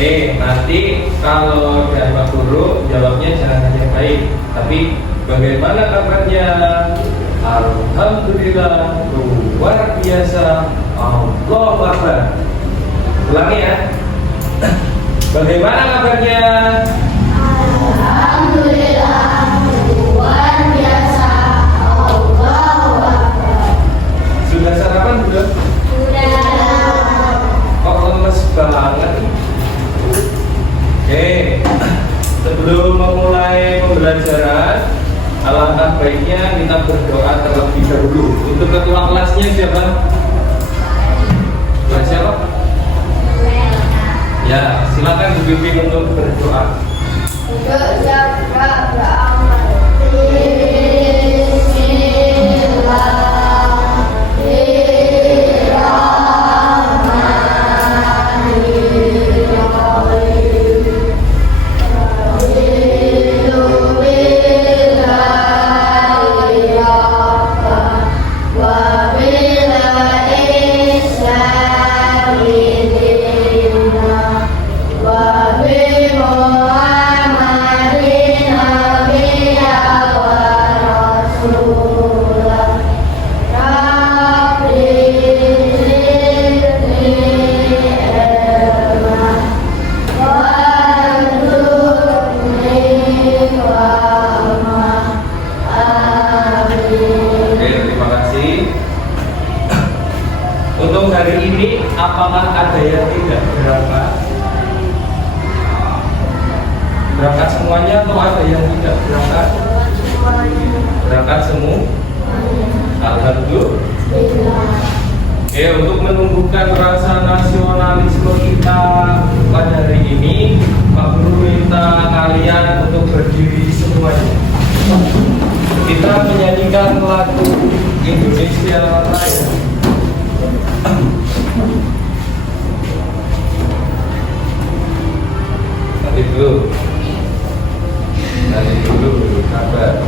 Oke, nanti kalau dari Pak Guru jawabnya jangan hanya baik, tapi bagaimana kabarnya? Alhamdulillah, luar biasa, Allahu Akbar. Ulangi ya. Bagaimana kabarnya? Alhamdulillah, luar biasa, Allahu Akbar. Sudah sarapan belum? Sudah. Kok lemes banget? Oke, sebelum memulai pembelajaran, alangkah baiknya kita berdoa terlebih dahulu. Untuk ketua kelasnya siapa? Siapa? Ya, silakan dibimbing untuk berdoa. Untuk hari ini, apakah ada yang tidak berangkat? Berangkat semuanya atau ada yang tidak berangkat? Berangkat semua? Alhamdulillah. Oke, untuk menumbuhkan rasa nasionalisme kita pada hari ini, Pak Guru minta kalian untuk berdiri semuanya. Kita menyanyikan lagu Indonesia Raya. Nanti dulu kabar.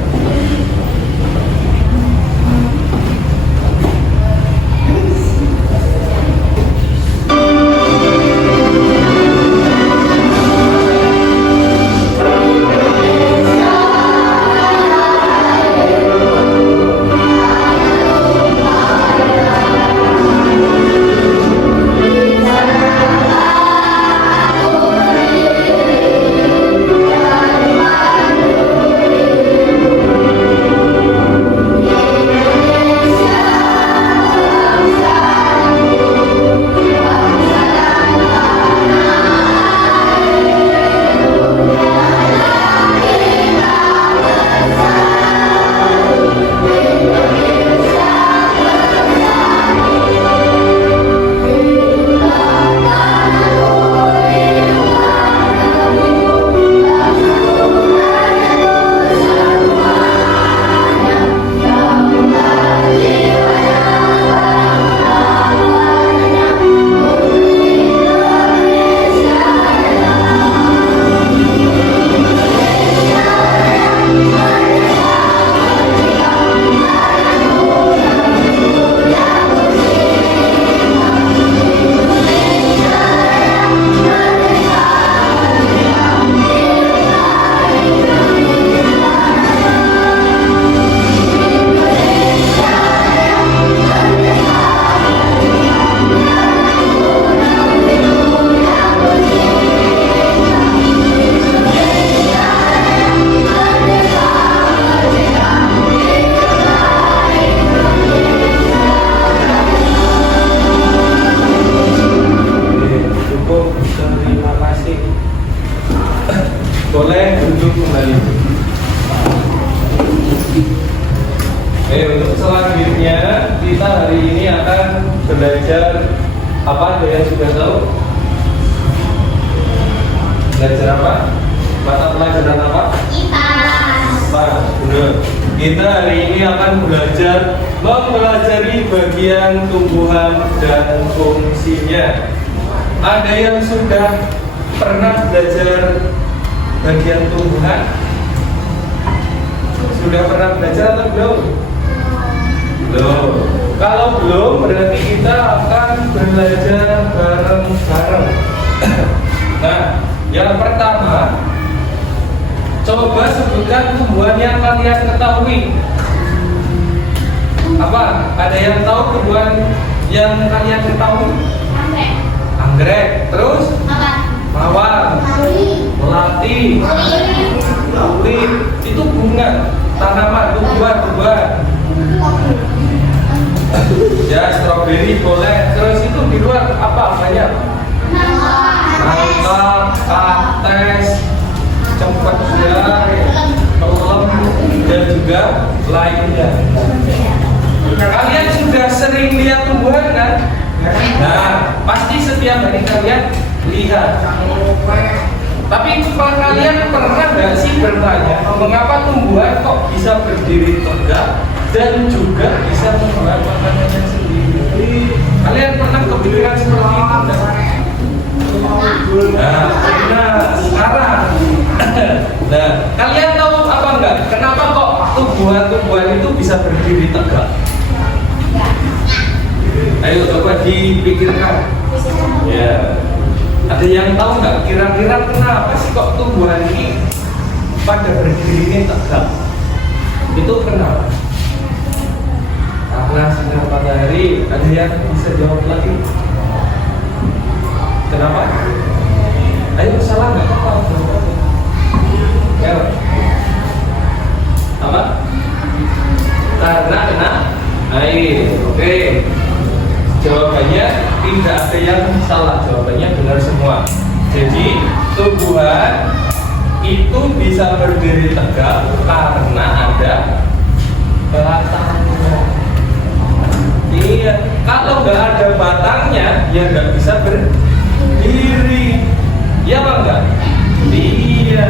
Boleh duduk kembali. Untuk selanjutnya kita hari ini akan belajar apa? Ada yang sudah tahu? Belajar apa? Mata pelajaran apa? IPA. Benar. Kita hari ini akan belajar mempelajari bagian tumbuhan dan fungsinya. Ada yang sudah pernah belajar bagian tumbuhan? Sudah pernah belajar atau belum? Belum. Kalau belum, berarti kita akan belajar bareng-bareng. Nah, Yang pertama, coba sebutkan tumbuhan yang kalian ketahui. Apa? Ada yang tahu tumbuhan yang kalian ketahui? Anggrek. Anggrek. Terus? Mawar. Melati. Tulip. Itu bunga. Tanaman, tumbuhan. Ya, stroberi boleh. Terus itu di luar apa banyak? Nangka, kates, cempeda, pelem, dan juga lainnya. Kalian sudah sering lihat tumbuhan kan? Nah, pasti setiap hari kalian lihat. Tapi kalian pernah nggak sih bertanya mengapa tumbuhan kok bisa berdiri tegak dan juga bisa membuat makanannya sendiri? Kalian pernah kepikiran seperti itu nggak? Nah, sekarang, nah, kalian tahu apa enggak? Kenapa kok tumbuhan-tumbuhan itu bisa berdiri tegak? Ayo coba dipikirkan. Ya, ada yang tahu nggak? Kira-kira kenapa sih kok tumbuhan ini pada berdiri ini tegak? Itu kenapa? Karena sinar matahari. Ada yang bisa jawab lagi? Kenapa? Ayo salah nggak? Ya. Apa? Karena kena air. Oke. Jawabannya tidak ada yang salah. Jawabannya benar semua. Jadi tumbuhan itu bisa berdiri tegak karena ada batangnya. Iya. Kalau nggak ada batangnya, ya nggak bisa berdiri. Iya apa enggak? Iya.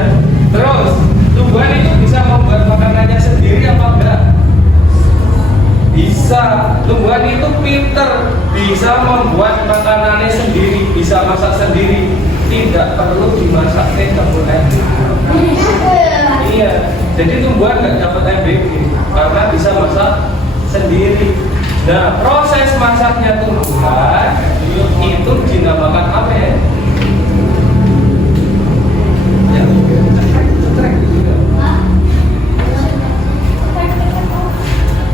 Terus tumbuhan itu bisa membuat makanannya sendiri apa enggak? Bisa. Tumbuhan itu pinter, bisa membuat makanannya sendiri, bisa masak sendiri, tidak perlu dimasaknya campur air. Iya. Jadi tumbuhan nggak dapat MBG karena bisa masak sendiri. Nah, proses masaknya tumbuhan itu dinamakan apa ya?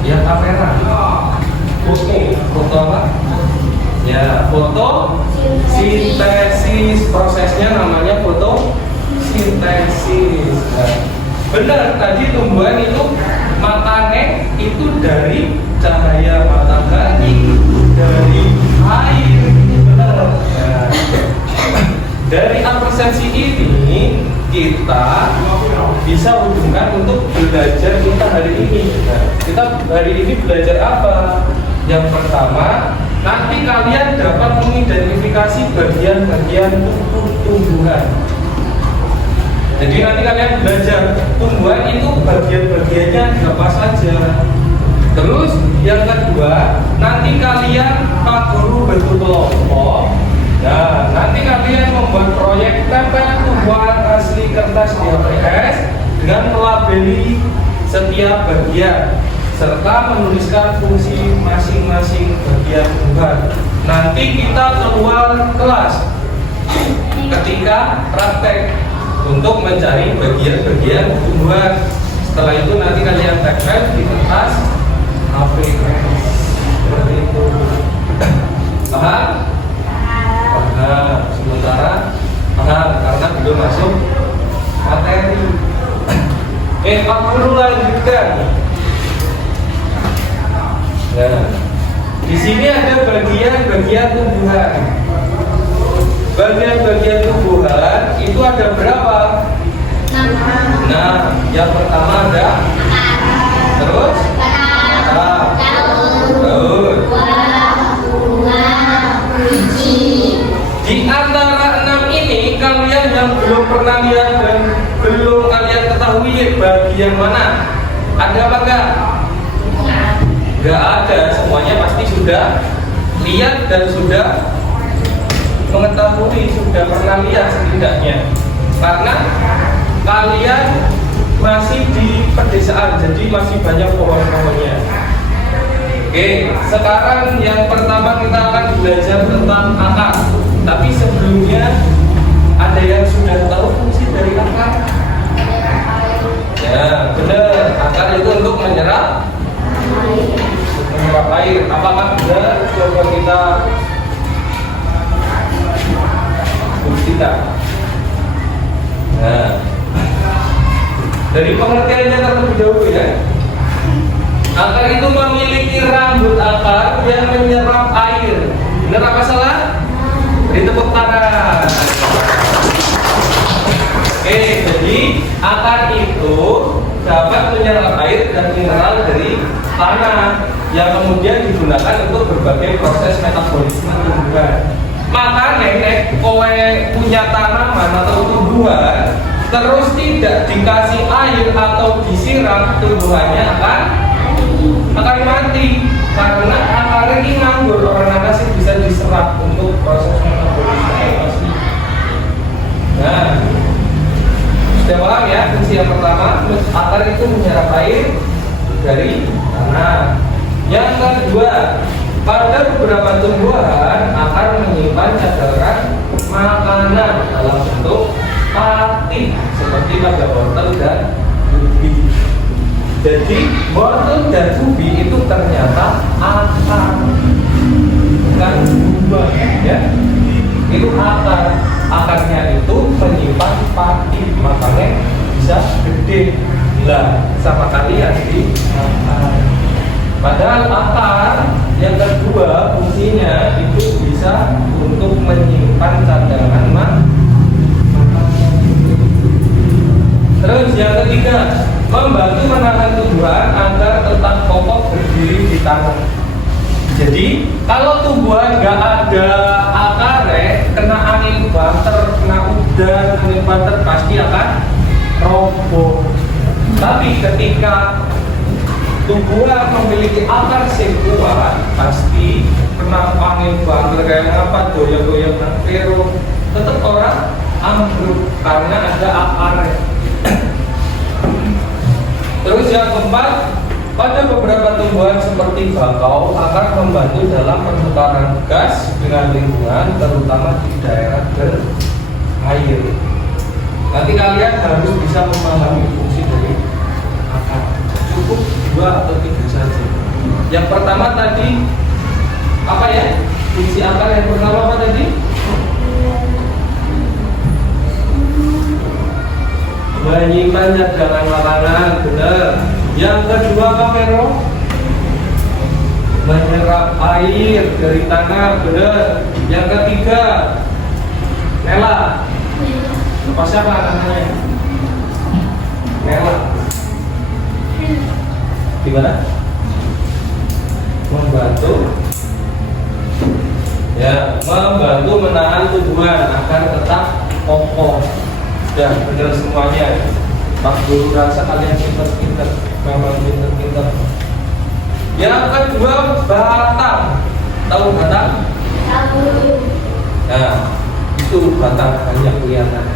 Ya, kamera. Foto apa? Ya, foto sintesis. Prosesnya namanya foto sintesis. Nah, benar, tadi tumbuhan itu makannya itu dari cahaya matahari, dari air. Benar. Nah, dari absensi ini kita bisa hubungkan untuk belajar kita hari ini. Nah, kita hari ini belajar apa? Yang pertama, nanti kalian dapat mengidentifikasi bagian-bagian tubuh tumbuhan. Jadi nanti kalian belajar tumbuhan itu bagian-bagiannya apa saja. Terus yang kedua, nanti kalian Pak Guru bentuk kelompok. Nah, nanti kalian membuat proyek tempel tumbuhan asli kertas di HPS dengan melabeli setiap bagian serta menuliskan fungsi masing-masing bagian tumbuhan. Nanti kita keluar kelas ketika praktek untuk mencari bagian-bagian tumbuhan. Setelah itu nanti kalian tempel di kertas HPS seperti itu. Paham? Paham. Sementara paham karena belum masuk materi. Pak Guru lanjutkan. Nah, di sini ada bagian-bagian tumbuhan. Bagian-bagian tumbuhan itu ada berapa? Nah, yang pertama ada terus daun. Di antara 6 ini kalian yang belum pernah lihat dan belum kalian ketahui bagian mana? Ada apa enggak? Enggak ada, semuanya pasti sudah lihat dan sudah mengetahui, sudah pernah lihat setidaknya. Karena kalian masih di pedesaan, jadi masih banyak pohon-pohonnya. Oke, sekarang yang pertama kita akan belajar tentang akar. Tapi sebelumnya ada yang sudah kita. Nah, dari pengertiannya terlebih dahulu ya. Akar itu memiliki rambut akar yang menyerap air. Benar apa salah? Beri tepuk tangan. Oke, jadi akar itu dapat menyerap air dan mineral dari tanah yang kemudian digunakan untuk berbagai proses metabolisme tumbuhan. Maka nek kowe punya tanaman atau tumbuhan terus tidak dikasih air atau disiram, tumbuhannya akan mati karena akar ini nganggur, orang sih bisa diserap untuk proses metabolisme. Nah, sudah paham ya fungsi yang pertama, akar itu menyerap air dari tanah. Yang kedua, pada beberapa tumbuhan akar menyimpan cadangan makanan dalam bentuk pati seperti pada wortel dan ubi. Jadi wortel dan ubi itu ternyata akar, bukan buah ya. Itu akar. Akarnya itu menyimpan pati, makanya bisa gede lah sama kalian di akar. Padahal akar yang kedua fungsinya itu bisa untuk menyimpan cadangan makanan. Terus yang ketiga, membantu menahan tumbuhan agar tetap kokoh berdiri di tanah. Jadi kalau tumbuhan nggak ada akarnya, kena angin banter, kena udan, angin banter pasti akan roboh. Tapi ketika tumbuhan memiliki akar yang kuat, pasti kena angin banter kayak apa, goyang-goyang pero tetap orang ambruk karena ada akarnya. Terus yang keempat, pada beberapa tumbuhan seperti bakau, akar membantu dalam pertukaran gas dengan lingkungan, terutama di daerah berair. Nanti kalian harus bisa memahami fungsi dari akar. Cukup 2 atau 3 saja. Yang pertama tadi apa ya? Fungsi akar yang pertama apa tadi? Menyimpan cadangan makanan, benar. Yang kedua apa Vero? Menyerap air dari tanah, benar. Yang ketiga Nela. Apa siapa namanya? Nela. Gimana? Membantu ya, membantu menahan tumbuhan agar tetap kokoh. Ya, benar semuanya. Pak Guru rasa kalian pintar-pintar, memang pintar-pintar. Yang kedua batang. Tahu batang? Tahu. Nah, itu batang banyak kelihatan.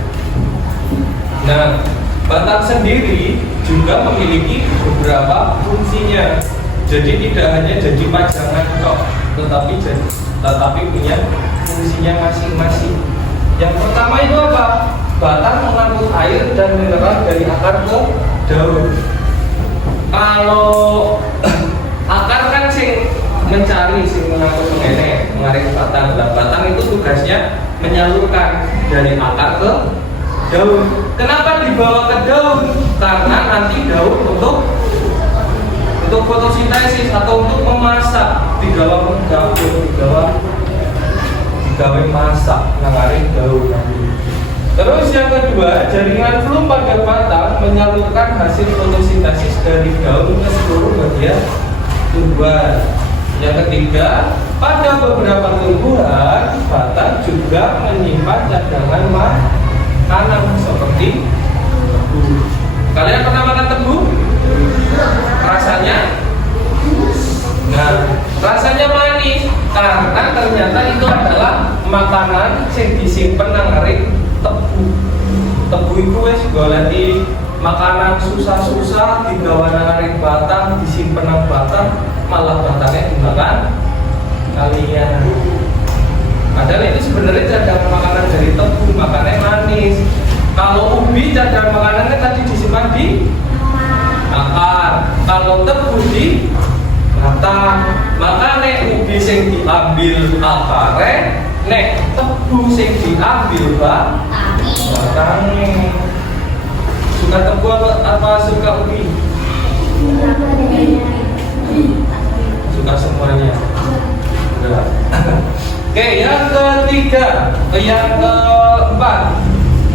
Nah, batang sendiri juga memiliki beberapa fungsinya. Jadi tidak hanya jadi pajangan kok, tetapi punya fungsinya masing-masing. Yang pertama itu apa? Batang mengangkut air dan mineral dari akar ke daun. Kalau akar kan sing mencari, sing mengangkut mengarik batang. Dan batang itu tugasnya menyalurkan dari akar ke daun. Kenapa dibawa ke daun? Karena nanti daun untuk fotosintesis atau untuk memasak, digawa ke dapur, digawe masak, mengarik daun nanti. Terus yang kedua, jaringan flume pada batang menyalurkan hasil fotosintesis dari daun ke seluruh bagian tumbuhan. Yang ketiga, pada beberapa tumbuhan batang juga menyimpan cadangan makanan seperti tebu. Kalian pernah makan tebu? Rasanya? Nah, rasanya manis karena ternyata itu adalah makanan yang disimpan nangarik tebu. Tebu itu wes goleti makanan susah-susah digawa nangarik batang, disimpan nang batang, malah batangnya dimakan kalian. Padahal itu sebenarnya cadangan makanan dari tebu, makannya manis. Kalau ubi cadangan makanannya tadi disimpan di akar, kalau tebu di batang. Makanya ubi sing diambil akare, nek tebu tebu sing diambil batangnya. Suka tebu apa suka ubi? Suka semuanya. Enggak. Oke, yang ketiga, yang keempat,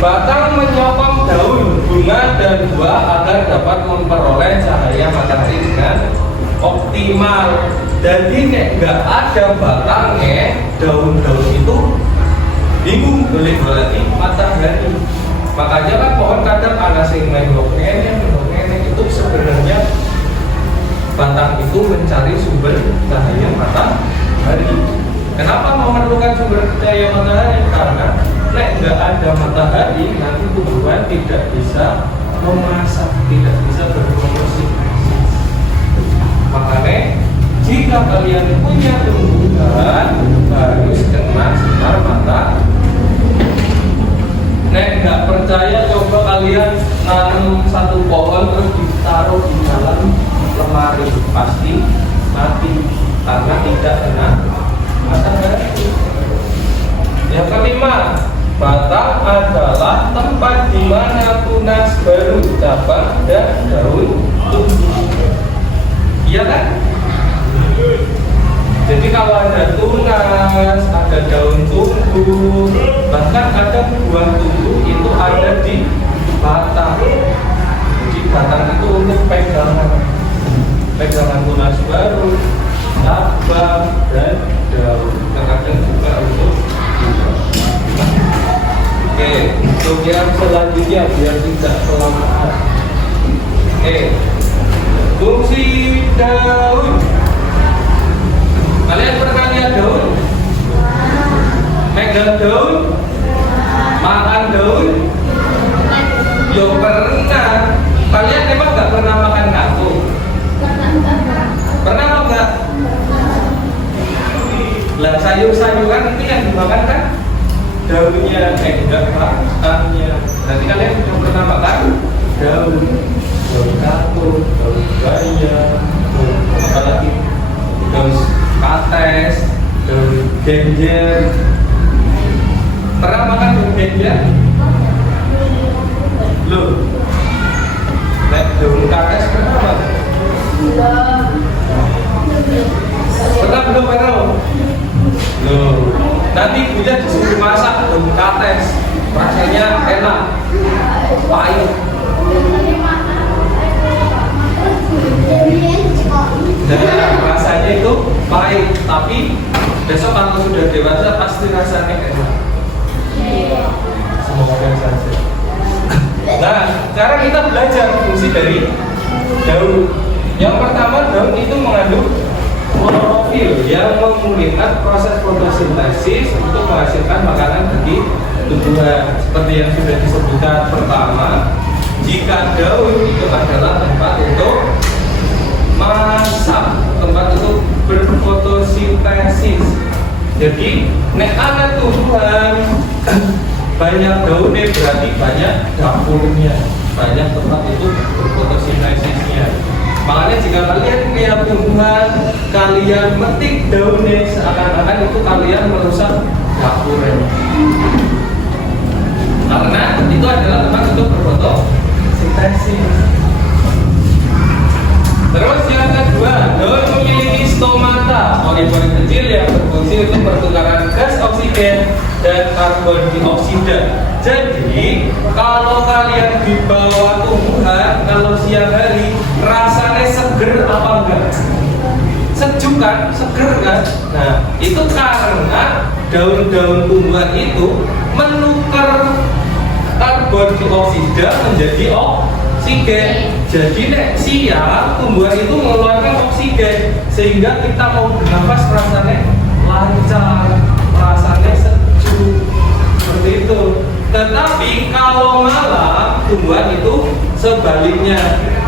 batang menyokong daun, bunga dan buah agar dapat memperoleh cahaya matahari dengan optimal. Jadi nggak ada batangnya, daun-daun itu bingung boleh berarti matahari. Makanya kan pohon kadang ada sing nengok itu sebenarnya batang itu mencari sumber cahaya matahari. Kenapa memerlukan sumber cahaya matahari? Karena nggak ada matahari nanti tumbuhan tidak bisa memasak, tidak bisa berproduksi. Makanya jika kalian punya tumbuhan harus kena sinar matahari. Nggak percaya, coba kalian nanam satu pohon terus ditaruh di dalam lemari, pasti mati karena tidak kena matahari. Yang kelima, batang adalah tempat di mana tunas baru cabang dan daun tumbuh. Iya kan? Jadi kalau ada tunas, ada daun tumbuh, bahkan ada buah tumbuh itu ada di batang. Jadi batang itu untuk pegangan tunas baru, cabang dan daun. Terkadang juga untuk Oke, untuk yang selanjutnya biar tidak kelamaan. Fungsi daun. Kalian pernah lihat daun? Megang daun? Makan daun? Yo pernah. Kalian emang nggak pernah makan kangkung? Pernah apa enggak? Lah sayur-sayuran itu yang dimakan kan daunnya, enggak batangnya. Nanti kalian sudah pernah makan daun kangkung, daun bayam, apa lagi? Daun kates, daun genjer. Pernah makan daun genjer? Loh, daun kates pernah makan? Pernah belum pernah? Loh, nanti Buya disuruh masak daun kates, rasanya enak, pahit. Dan rasanya itu pahit, tapi besok kalau sudah dewasa pasti rasanya enak. Semoga saja. Nah, sekarang kita belajar fungsi dari daun. Yang pertama, daun itu mengandung klorofil yang memulihkan proses fotosintesis untuk menghasilkan makanan bagi tumbuhan. Seperti yang sudah disebutkan pertama, jika daun itu adalah tempat untuk masak, tempat untuk berfotosintesis. Jadi, nek ana tumbuhan banyak daunnya berarti banyak dapurnya, banyak tempat itu berfotosintesisnya. Makanya jika kalian punya tumbuhan, kalian metik daunnya seakan-akan itu kalian merusak dapurnya. Karena itu adalah tempat untuk berfotosintesis. Terus yang kedua, daun memiliki stomata, pori-pori kecil yang berfungsi untuk pertukaran gas oksigen dan karbon dioksida. Jadi kalau kalian di bawah tumbuhan, kalau siang hari rasanya seger apa enggak? Sejuk kan, seger kan? Nah, itu karena daun-daun tumbuhan itu menukar karbon dioksida menjadi oksigen. Jadi nek siang tumbuhan itu mengeluarkan oksigen sehingga kita mau bernafas rasanya lancar, rasanya sejuk seperti itu. Tetapi kalau malam tumbuhan itu sebaliknya.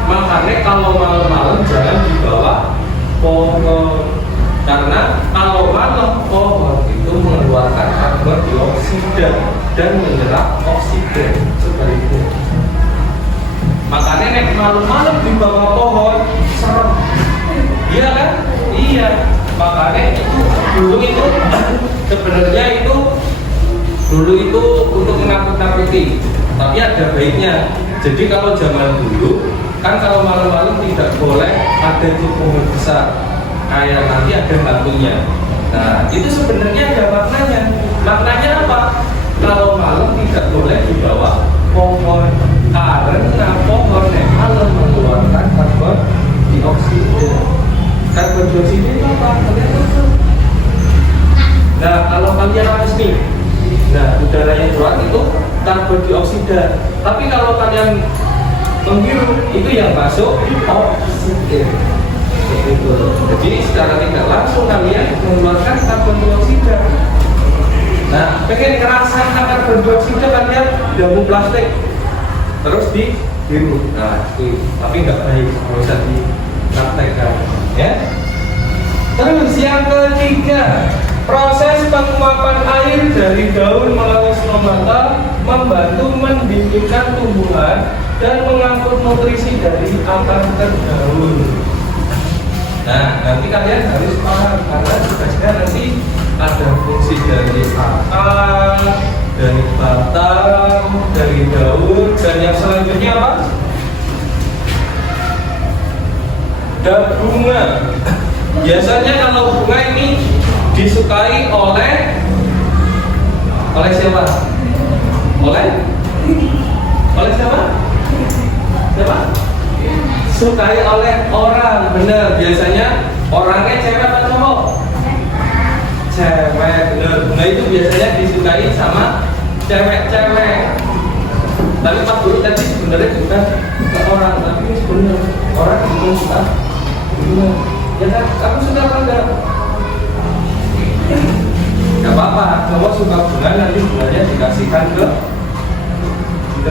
Makanya kalau malam-malam jangan di bawah pohon. Karena kalau malam pohon itu mengeluarkan karbon dioksida dan menyerap oksigen sebaliknya. Makanya nek malam-malam di bawah pohon serem. Iya kan? Iya. Makanya itu dulu itu sebenarnya itu Dulu itu untuk menakut-nakuti, tapi ada baiknya. Jadi kalau zaman dulu kan kalau malam-malam tidak boleh ada pohon besar, kayak nanti ada hantunya. Nah itu sebenarnya ada maknanya. Maknanya apa? Kalau malam tidak boleh dibawa pohon, karena pohon yang malam mengeluarkan karbon dioksida. Karbon dioksida itu apa? Kalian tahu? Nah kalau kalian harus nih, nah udara yang keluar itu karbon dioksida. Tapi kalau kalian menghirup itu yang masuk oksigen. Begitu. Jadi secara tidak langsung kalian mengeluarkan karbon dioksida. Nah, pengen ngerasain karbon dioksida kalian jamu plastik terus dihirup. Nah, itu tapi nggak baik, nggak usah dipraktekkan, ya. Terus yang ketiga, proses penguapan air dari daun melalui stomata membantu mendinginkan tumbuhan dan mengangkut nutrisi dari akar ke daun. Nah, nanti kalian harus paham karena tugasnya nanti ada fungsi dari akar, dari batang, dari daun, dan yang selanjutnya apa? Dan bunga. Biasanya kalau bunga ini disukai oleh siapa? Oleh siapa? Siapa? Sukai oleh orang, bener. Biasanya orangnya cewek atau cowok? Cewek, bener. Bunga itu biasanya disukai sama cewek-cewek. Tapi Pak Guru tadi sebenarnya bukan ke orang, tapi sebenarnya orang juga suka bunga. Ya kan, kamu suka apa enggak? Gak apa-apa, kalau suka bunga nanti bunganya dikasihkan ke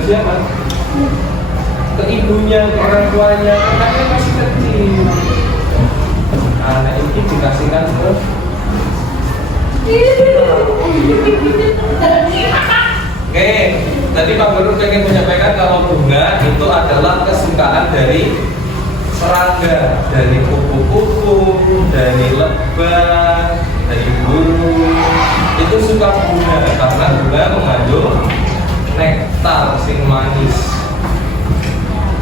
siapa? Ke ibunya, ke orang tuanya, karena masih kecil. Anak ini dikasihkan ke Oke, tadi Pak Guru pengen menyampaikan kalau bunga itu adalah kesukaan dari serangga, dari kupu-kupu, dari lebah, dari burung. Itu suka bunga karena bunga mengandung nektar sing manis.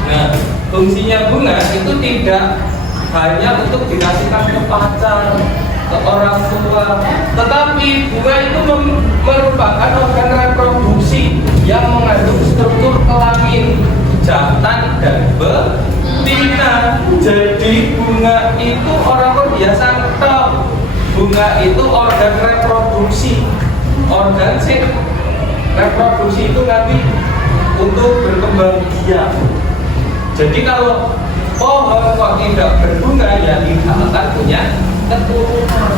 Nah, fungsinya bunga itu tidak hanya untuk dikasihkan ke pacar, ke orang tua, tetapi bunga itu merupakan organ reproduksi yang mengandung struktur kelamin jantan dan betina. Jadi bunga itu orang biasa tahu bunga itu organ reproduksi. Organ reproduksi itu nanti untuk berkembang biak. Jadi kalau pohon kok tidak berbunga ya tidak akan punya keturunan.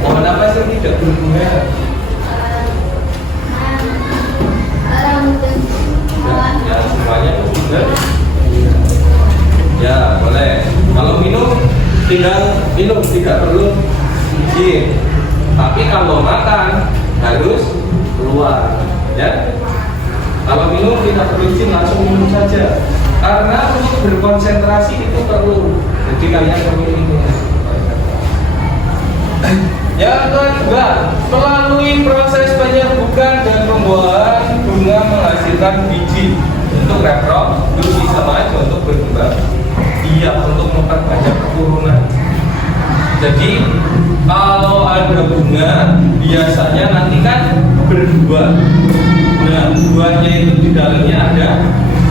Pohon apa sih tidak berbunga? Ya semuanya berbunga. Ya boleh. Kalau minum tinggal minum, tidak perlu izin. Tapi kalau makan harus keluar, ya. Kalau minum tidak perlu izin, langsung minum saja. Karena untuk berkonsentrasi itu perlu. Jadi kalian perlu minum. Yang kedua, melalui proses penyerbukan dan pembuahan bunga menghasilkan biji untuk reproduksi sama aja untuk berkembang. Iya, untuk memperbanyak keturunan. Jadi kalau ada bunga biasanya nanti kan berbuah. Nah, buahnya itu di dalamnya ada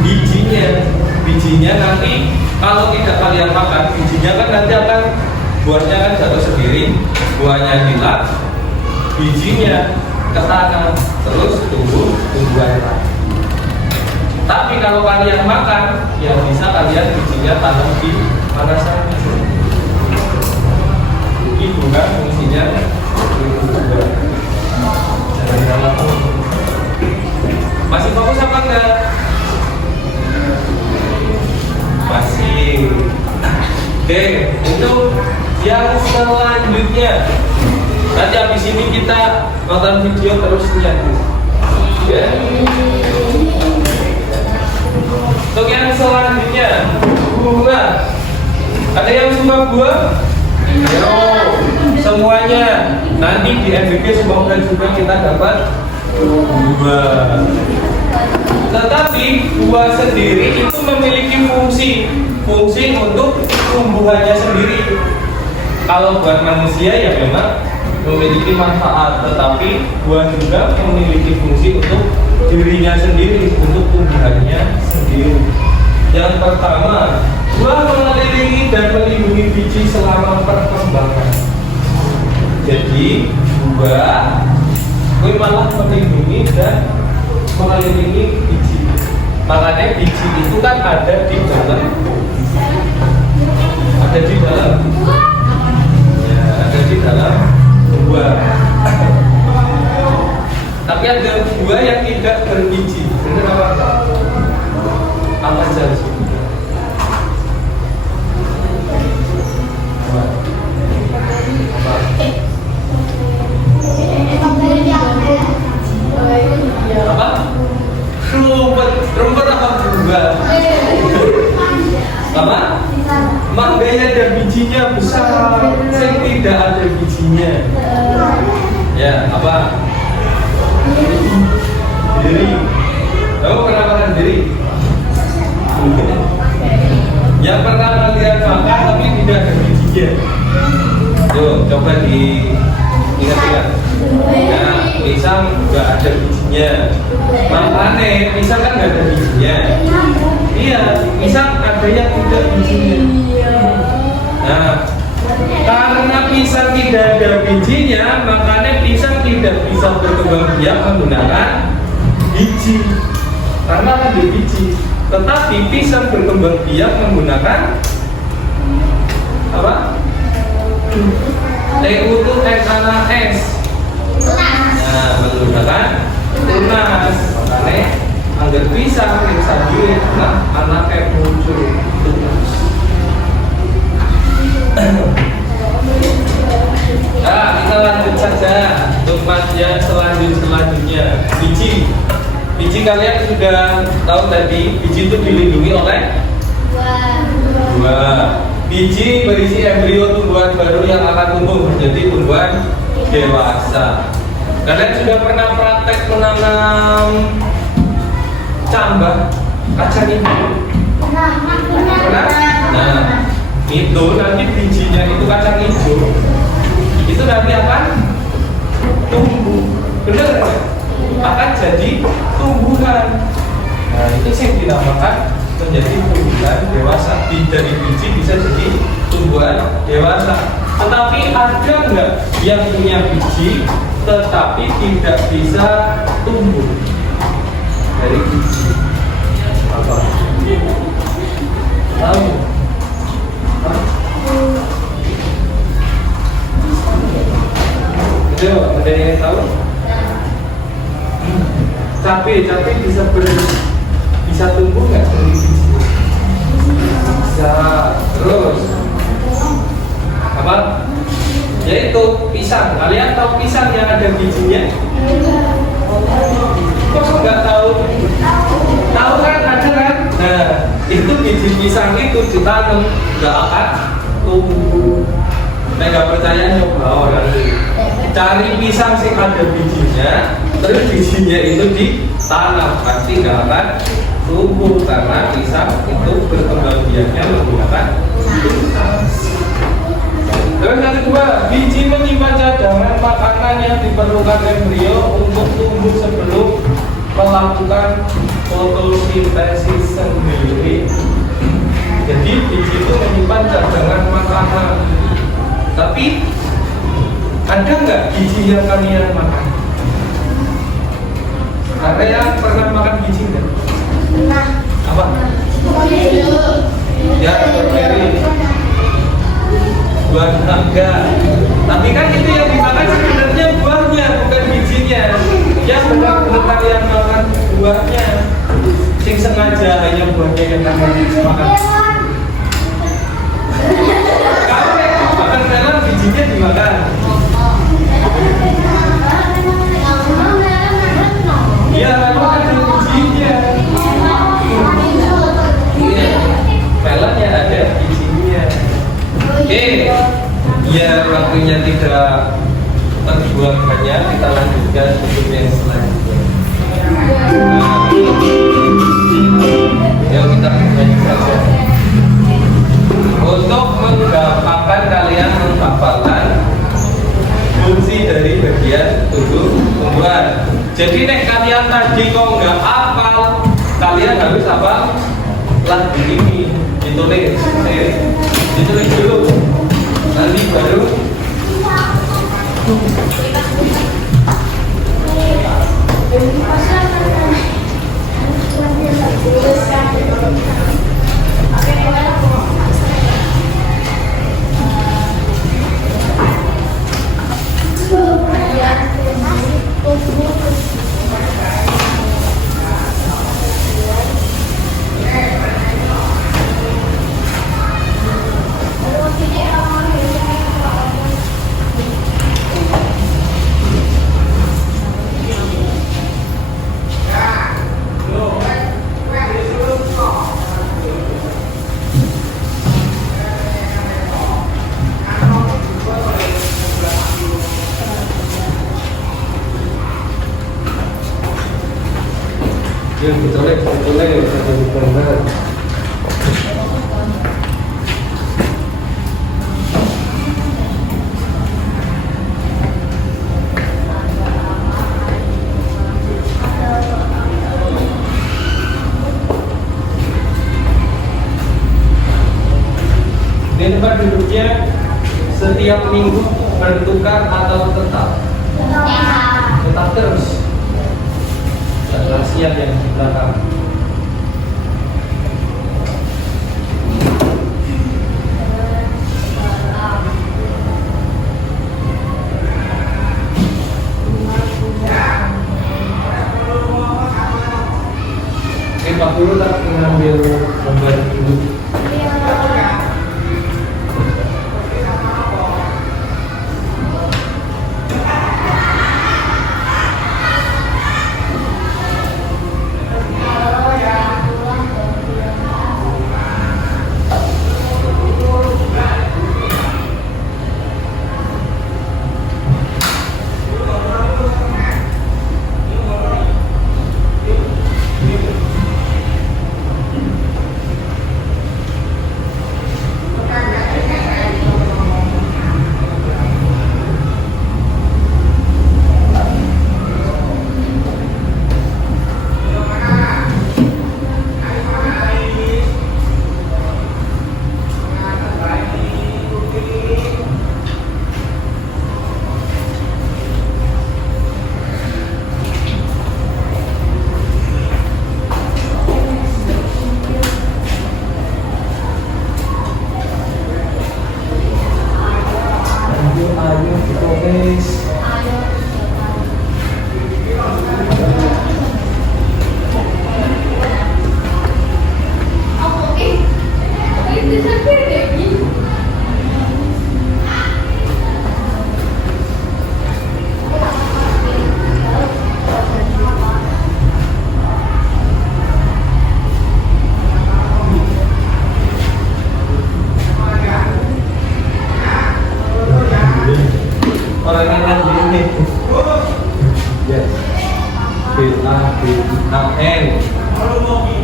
bijinya. Bijinya nanti kalau tidak kalian makan, bijinya kan nanti akan buahnya kan jatuh sendiri, buahnya hilang, bijinya ke tanah, terus tumbuh tumbuhan lagi. Tapi kalau kalian makan, ya bisa kalian bijinya tanam di mana saja. Ini bunga fungsinya berubah. Masih fokus apa enggak? Masih. Oke, itu yang selanjutnya. Nanti habis ini kita nonton video terusnya. Ya. Untuk yang selanjutnya, bunga. Ada yang suka buah? Yo, semuanya. Nanti di MBG semoga juga kita dapat buah. Tetapi buah sendiri itu memiliki fungsi untuk tumbuhannya sendiri. Kalau buat manusia ya memang memiliki manfaat, tetapi buah juga memiliki fungsi untuk dirinya sendiri, untuk tumbuhannya sendiri. Yang pertama, buah mengelilingi dan melindungi biji selama perkembangan. Jadi buah malah melindungi dan mengelilingi biji. Makanya biji itu kan ada di dalam, ya, ada di dalam buah. Tapi ada buah yang tidak berbiji. Benar apa? Apa saja? Apa? Rumput apa buah? Apa? Mangganya ada bijinya besar, yang tidak ada bijinya. Ya, apa? Diri. Kamu pernah makan diri? Yang pernah kalian makan tapi tidak ada bijinya. Yuk, coba diingat-ingat. Nah, pisang nggak ada bijinya. Makanya pisang kan nggak ada bijinya. Iya, pisang ada yang tidak bijinya. Nah, karena pisang tidak ada bijinya, makanya pisang tidak bisa berkembang biak menggunakan biji. Karena ada biji. Tetapi pisang berkembang biak menggunakan apa? TUNAS. Nah, menggunakan tunas. Makanya anggar pisang bisa diri, nah anaknya muncul tunas. Nah, kita lanjut saja untuk kajian selanjutnya. Biji kalian sudah tahu tadi, biji itu dilindungi oleh buah. Biji berisi embrio tumbuhan baru yang akan tumbuh menjadi tumbuhan dewasa. Kalian sudah pernah praktek menanam cambah kacang hijau? Pernah? Nah, itu nanti bijinya itu kacang hijau. Itu nanti akan tumbuh, benar nggak? Akan jadi tumbuhan. Nah, itu yang dinamakan menjadi tumbuhan dewasa. Dari biji bisa jadi tumbuhan dewasa. Tetapi ada nggak yang punya biji tetapi tidak bisa tumbuh dari biji? Apa? Tahu? Ada yang tahu? Cabai bisa tumbuh nggak dari biji? Bisa. Terus apa? Yaitu pisang. Kalian tahu pisang yang ada bijinya? Kok nggak tahu? Tahu kan, ada kan? Nah, itu biji pisang itu ditanam nggak akan tumbuh. Nggak percaya nyoba orang. Cari pisang sih ada bijinya, terus bijinya itu ditanam, pasti nggak akan tumbuh karena pisang itu berkembang biaknya menggunakan tunas. Terus yang kedua, biji menyimpan cadangan makanan yang diperlukan embrio untuk tumbuh sebelum melakukan fotosintesis sendiri. Jadi biji itu menyimpan cadangan makanan. Tapi ada nggak biji yang kalian makan? Ada yang pernah makan biji nggak? Pernah. Apa? Ya, strawberry. Buah naga. Tapi kan itu yang dimakan sebenarnya buahnya, bukan bijinya. Yang benar-benar kalian makan buahnya. Sing sengaja hanya buahnya yang kalian makan. Kalau makan melon bijinya dimakan. Iya, melon ada bijinya. Melon ya ada bijinya. Oke, biar waktunya tidak terbuang kau nggak hafal, kalian harus hafal lagu ini. Ditulis dulu, nanti baru boleh benar. Ini tempat duduknya setiap minggu bertukar atau tetap? Tetap terus. Rahasia yang di belakang. Pak Guru tak mengambil gambar dulu.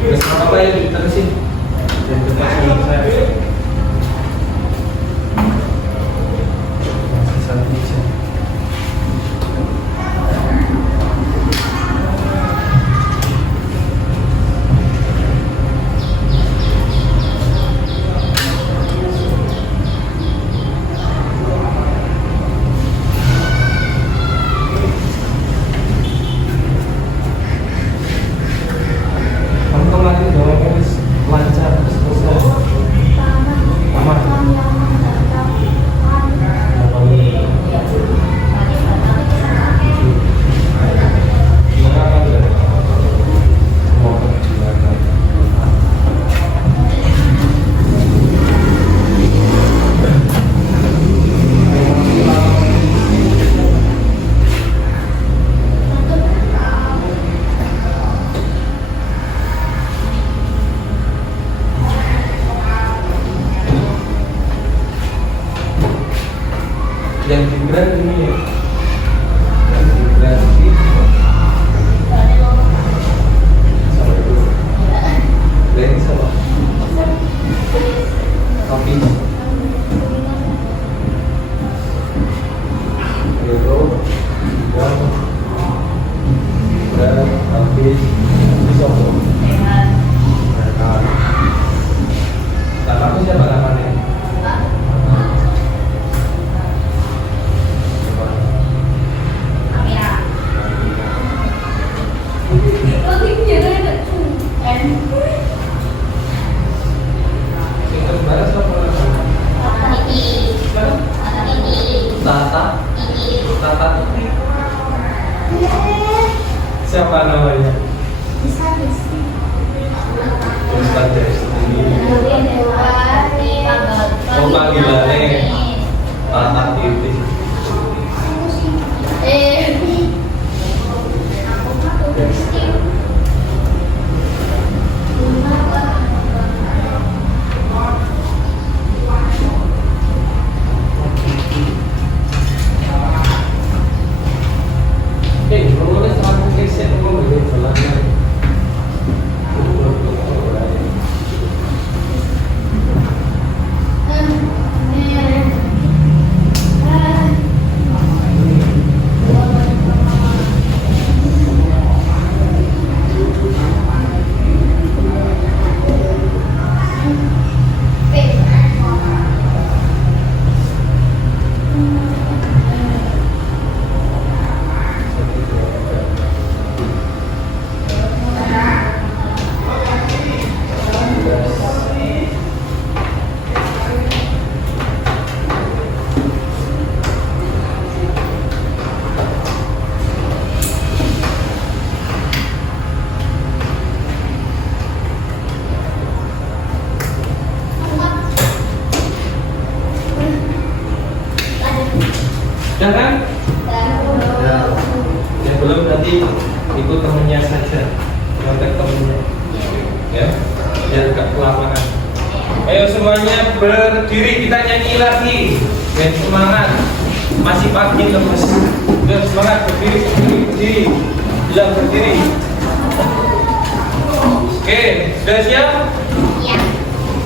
Terus apa yang diterusin? Dan terus saya lancar terus. Singkat balas apa? Tata. Tata. Siapa namanya? Ustaz Desti. Oh panggilannya Tata Titi. Boleh selalu geser dulu di jalannya. Jangan. Ya belum nanti ikut temennya saja, kontak temennya. Ya, biar gak kelamaan. Ayo semuanya berdiri, kita nyanyi lagi. Ya semangat. Masih pagi lemes. Ya semangat berdiri, berdiri, berdiri. Bilang berdiri. Oke, sudah siap? Ya.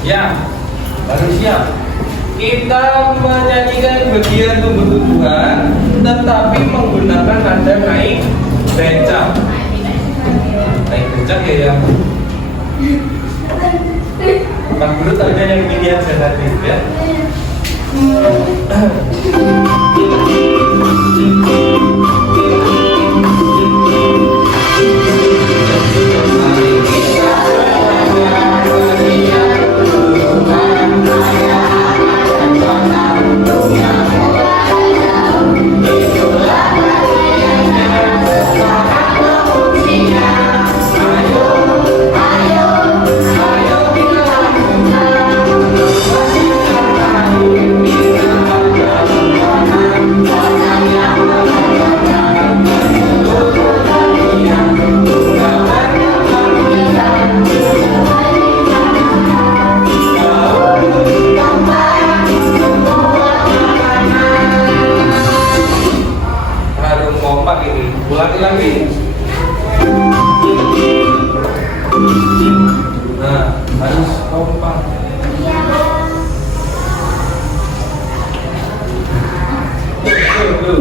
Ya, baru siap. Kita menyanyikan bagian tumbuh-tumbuhan, tetapi menggunakan nada naik bencak. Naik bencak ya yang Pak Guru tanya yang gini aja tadi ya. Ulangi lagi. Nah, harus kompak.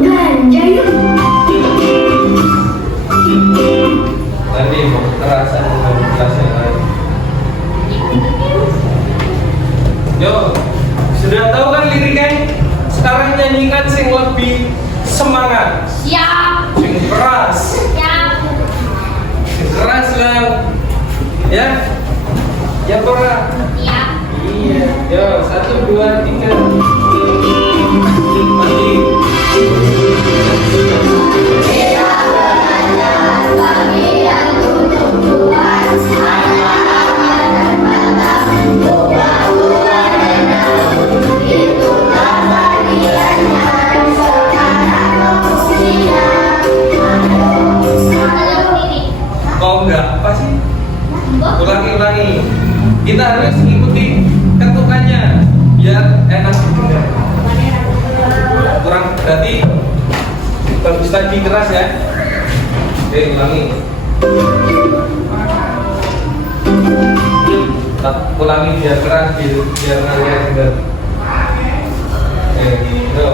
Ganja yuk. Nanti mau terasa dengan kelas yang lain. Yo, sudah tahu kan liriknya? Sekarang nyanyikan sing lebih semangat. Siap. Sing keras. Siap. Sing keras lah. Ya? Ya Bora. Siap. Iya. Yo, 1, 2, 3. Mati. Oh enggak, apa sih? Ulangi. Kita harus ikuti ketukannya biar enak juga. Kurang berarti bagus tadi keras ya. Oke, ulangi. Ulangi biar keras, biar kalian dengar. Oke, gitu.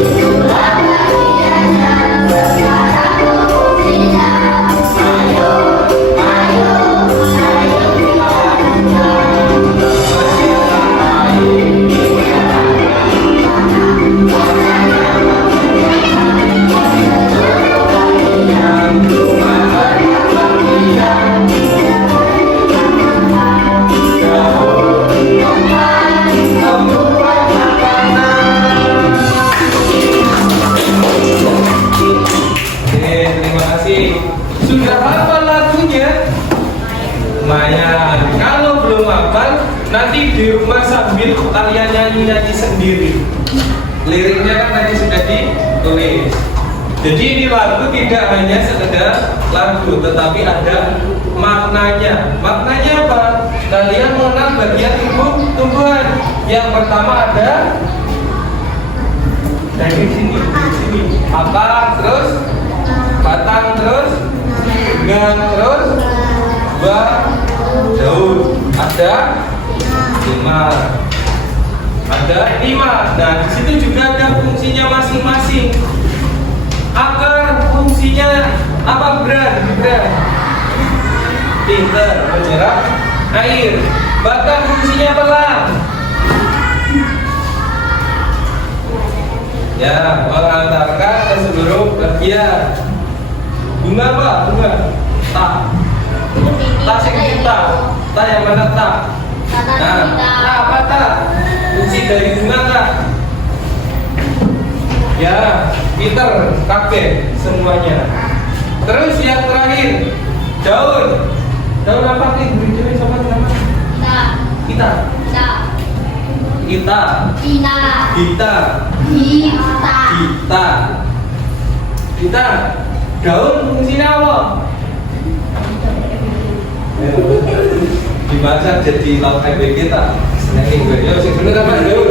Itulah bagiannya sekarang buktinya. sudah hafal lagunya? Lumayan. Kalau belum hafal, nanti di rumah sambil kalian nyanyi-nyanyi sendiri. Liriknya kan tadi sudah ditulis. Jadi ini lagu tidak hanya sekedar lagu, tetapi ada maknanya. Maknanya apa? Kalian mengenal bagian tumbuhan. Yang pertama ada dari sini, akar, terus batang, terus gang, terus daun. Ada 5. Nah, di situ juga ada fungsinya masing-masing. Akar fungsinya apa, Bran? Pinter menyerap air. Batang fungsinya apa, Lam? Ya, mengantarkan ke seluruh bagian. Bunga apa? Bunga. Tak kita. Tak yang mana tak? Nah, apa tak? Fungsi dari bunga tak? Ya, pinter, kakek semuanya. Terus yang terakhir, daun. Daun apa sih? Beri sama nama. Kita. Daun fungsinya apa? Dibaca jadi laut EB kita. Senengin gue. Ya, sing bener apa daun?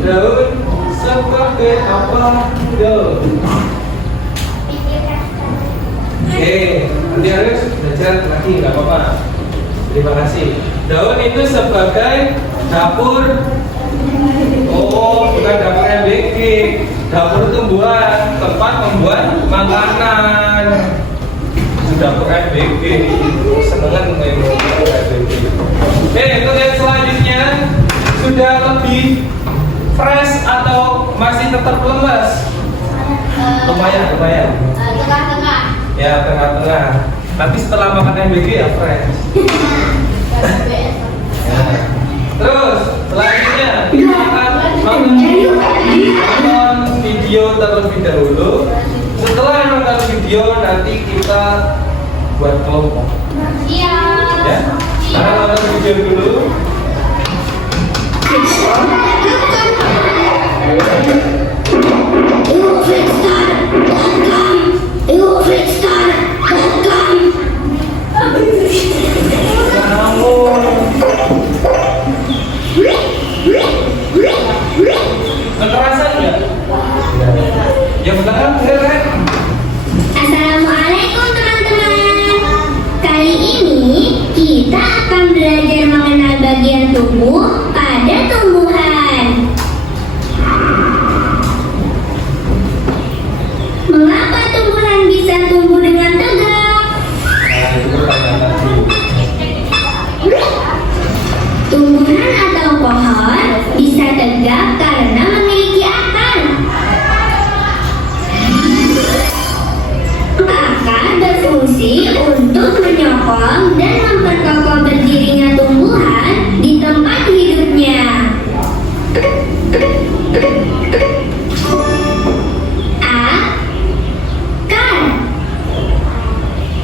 Daun sebagai apa? Daun. Oke, nanti harus belajar lagi, nggak apa-apa. Terima kasih. Daun itu sebagai dapur. Oh, bukan dapur MBG. Dapur tumbuhan, tempat membuat makanan. Itu dapur MBG. Senengan kayak dapur MBG. Oke, untuk yang selanjutnya sudah lebih fresh atau masih tetap lemas? Lumayan. Tengah-tengah. Ya, tengah-tengah. Nanti setelah makan MBG ya fresh. Ya. Terus selanjutnya kita akan menonton video terlebih dahulu. Setelah nonton video nanti kita buat kelompok. Siap. Ya. Sekarang nonton video dulu. Kekerasan ya? Ya benar kan? Assalamualaikum teman-teman. Kali ini kita akan belajar mengenal bagian tubuh pada tumbuhan. Mengapa tumbuhan bisa tumbuh dengan tegak? Nah, itu pertanyaan tadi. Tumbuhan atau pohon bisa tegak karena memiliki akar. Akar berfungsi untuk menyokong dan memperkokoh berdirinya tumbuhan di tempat hidupnya.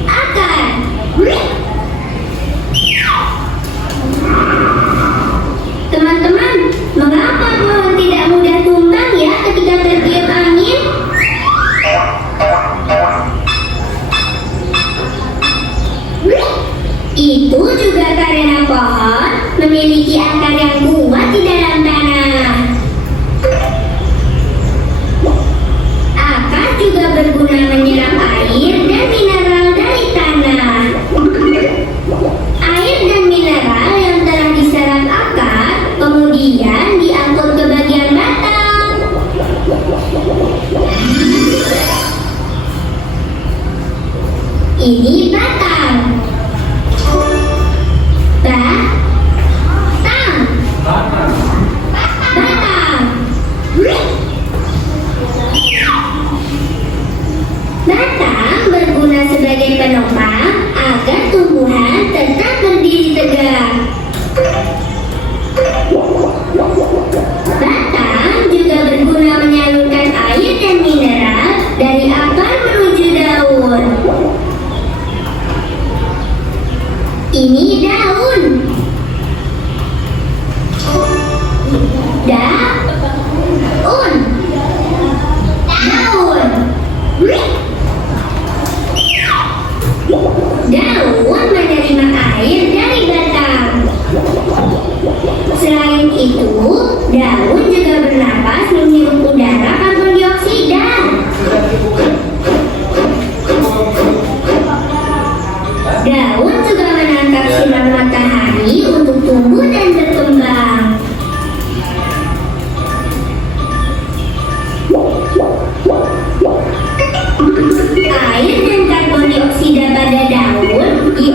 Akar. Teman-teman, mengapa pohon tidak mudah tumbang ya ketika tertiup angin? Itu juga karena pohon memiliki akar yang kuat di dalam tanah. Akar juga berguna menyerap air dan mineral dari tanah. Air dan mineral yang telah diserap akar kemudian diangkut ke bagian batang. Ini batang. Batang berguna sebagai penopang agar tumbuhan tetap berdiri tegak. Batang juga berguna menyalurkan air dan mineral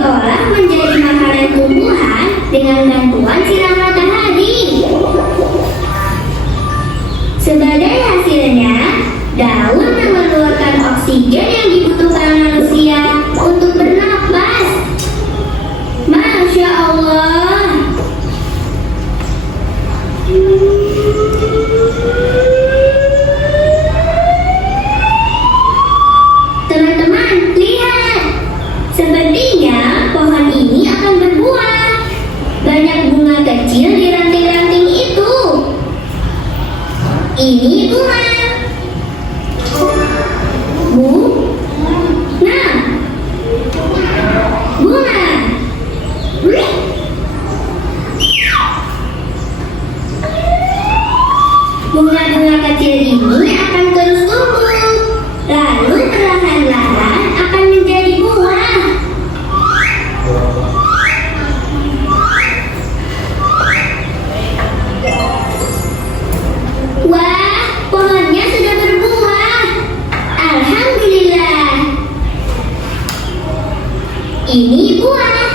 diolah menjadi makanan tumbuhan dengan bantuan sinar matahari. Sebagai hasilnya, daun mengeluarkan oksigen yang dibutuhkan manusia untuk bernapas. Masya Allah. Teman-teman, lihat. Sepertinya pohon ini akan berbuah. Banyak bunga kecil di ranting-ranting itu. Ini bunga. Nah, bunga. Bunga-bunga kecil ini akan terus tumbuh, lalu perlahan-lahan akan menjadi buah. Wah, pohonnya sudah berbuah. Alhamdulillah. Ini buah.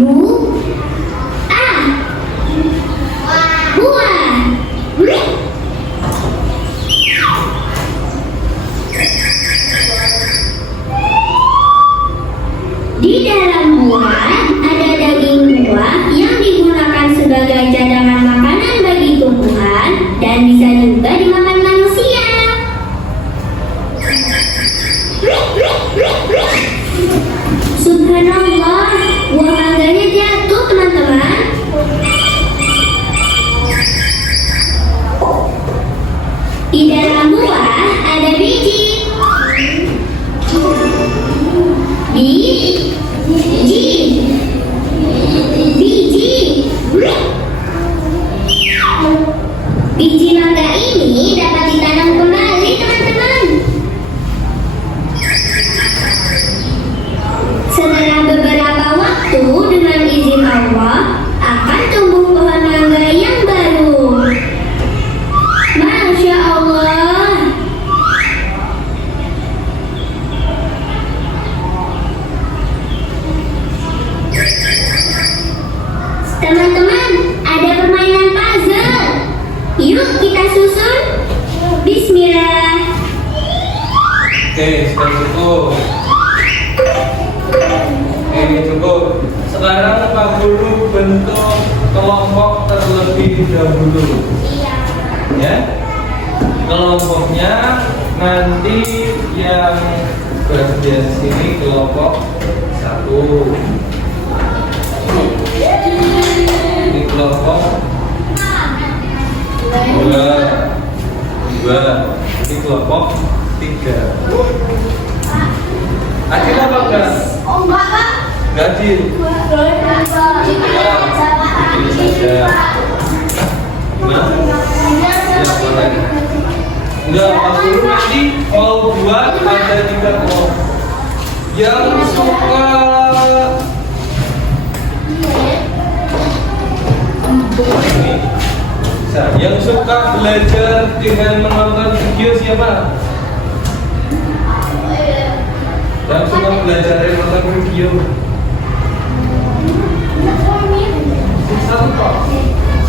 Buah. Di dalam buah ada daging buah yang digunakan sebagai cadangan makanan bagi tumbuhan dan bisa juga dimakan manusia. Subhanallah, buah mangganya jatuh, teman-teman. Di dalam buah ada biji. Biji mangga ini dapat ditanam kembali, teman-teman. Setelah beberapa waktu, dengan izin Allah, akan tumbuh pohon mangga yang baru. Masya Allah. Teman-teman, ada permainan puzzle. Yuk kita susun. Bismillah. Oke, sudah cukup. Ini cukup. Sekarang Pak Guru bentuk kelompok terlebih dahulu. Ya, kelompoknya nanti yang berada di sini kelompok 1. Ini kelompok 2. Ini kelompok 3. Adil apa enggak? Oh enggak, Pak. Enggak adil. Ini saja. Gimana? Ya, boleh. Enggak, Pak Guru nanti mau buat ada 3 kelompok. Yang suka ini. Nah, yang suka belajar dengan menonton video siapa? Yang suka belajar dengan menonton video?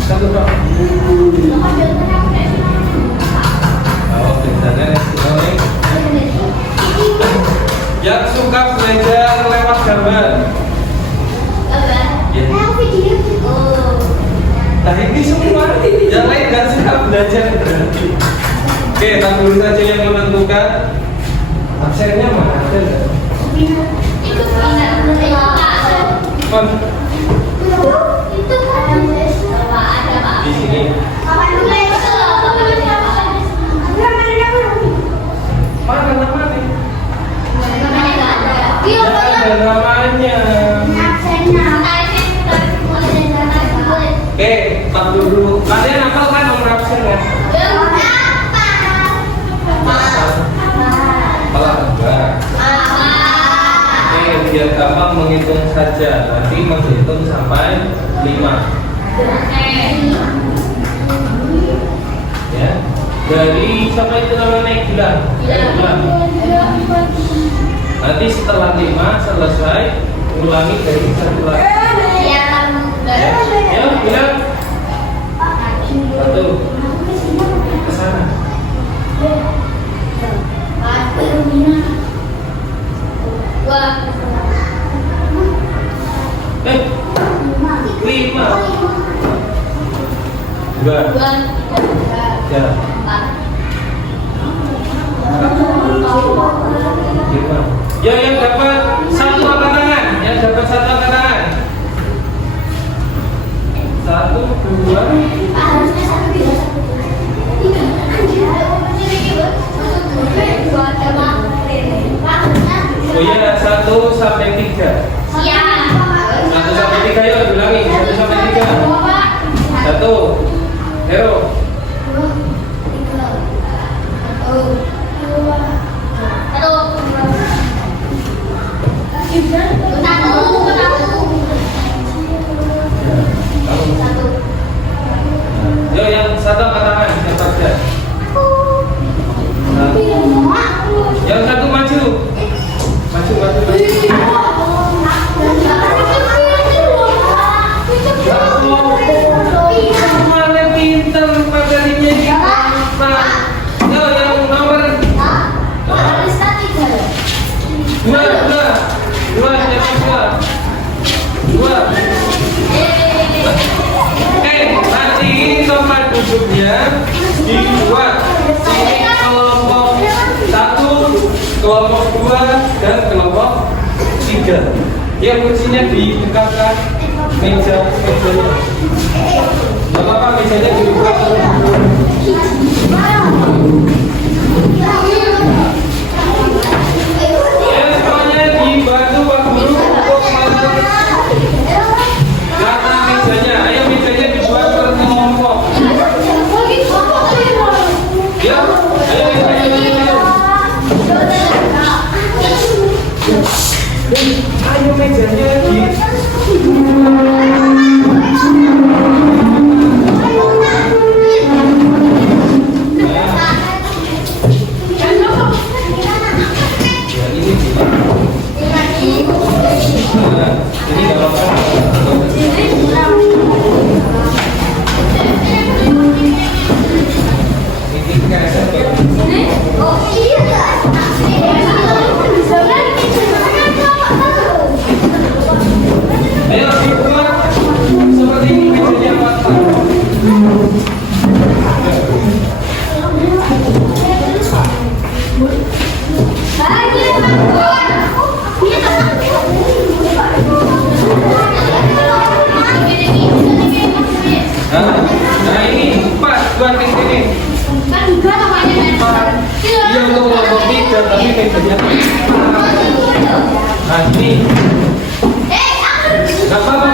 Satu Pak. Yang suka belajar lewat gambar? Ya. Nah ini semua, yang lain gak suka belajar berarti. Oke, Pak Guru saja yang menentukan. Absennya mana? Ada nggak? Di sini. Mana namanya? Ada namanya. Oke, Pak Guru. Kalian hafal kan nomor absennya? Biar gampang menghitung saja, nanti menghitung sampai 5. Ya, dari sampai itu namanya naik bulan. Nanti setelah 5 selesai, ulangi dari 1 lagi. Ya, bilang 1 ke sana. Eh, 5 2 3 5. Ya, yang dapat 1 angkat tangan, yang dapat 1 angkat tangan. 1 2. Oh iya, 1 sampai 3. 1 sampai 3, yuk ulangi. 1 sampai 3. 1. Hero. 1. Yuk, yang 1 angkat tangan, yang kerja. Yang 1 maju. Maju. Mana pinter padanya di depan. Yo, yang nomor 2. Nanti tempat duduknya dibuat. Sini kelompok 1, kelompok 2, dan kelompok 3. Ya, kursinya didekatkan mejanya. Gak apa-apa, mejanya dibuka. Ya, semuanya dibantu Pak Guru untuk mengata mejanya. Ayo, mejanya dibuat per kelompok. Ya, ayo. Ayo mejanya di. Ayo dibuat seperti ini mejanya Pak. Nah ini pas buat yang ini. Iya untuk kelompok 3 tapi mejanya. Nah ini. Gak apa-apa.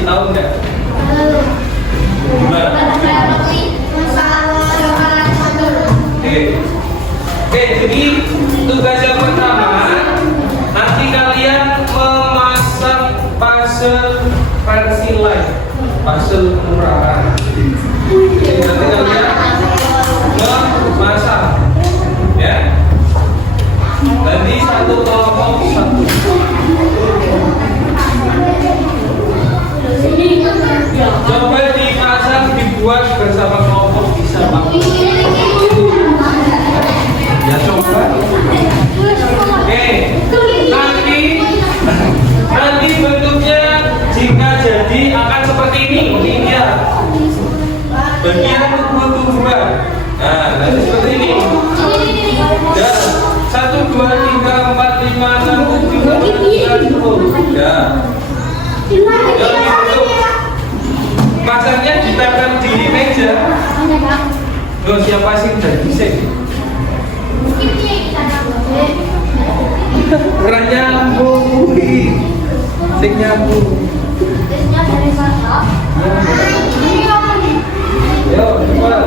Masih tahu nggak? Gimana? Oke, jadi tugas yang pertama nanti kalian memasang puzzle versi lain, puzzle murahan. Jadi nanti kalian memasang, ya. Nanti satu kelompok satu. Coba dipasang, dibuat bersama kelompok bisa Pak. Ya coba. Oke, nanti bentuknya jika jadi akan seperti ini dia. Bagian tumbuh-tumbuhan. Nah, nanti seperti ini. Dan 1, 2, 3, 4, 5, 6, 7, 8, 9, 10. Ya. Pasangnya ditempel di meja. Loh, siapa sih udah bisa? Kurang nyambung, sing nyambung. Yo, cepat.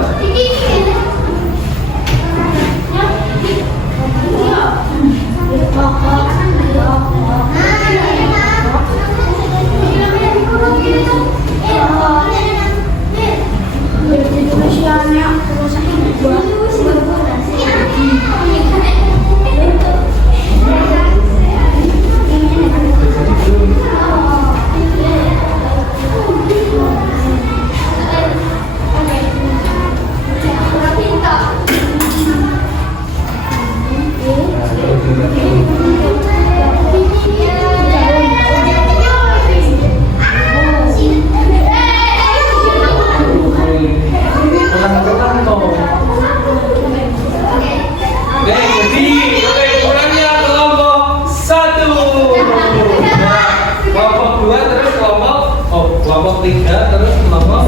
Kelompok 3 terus kelompok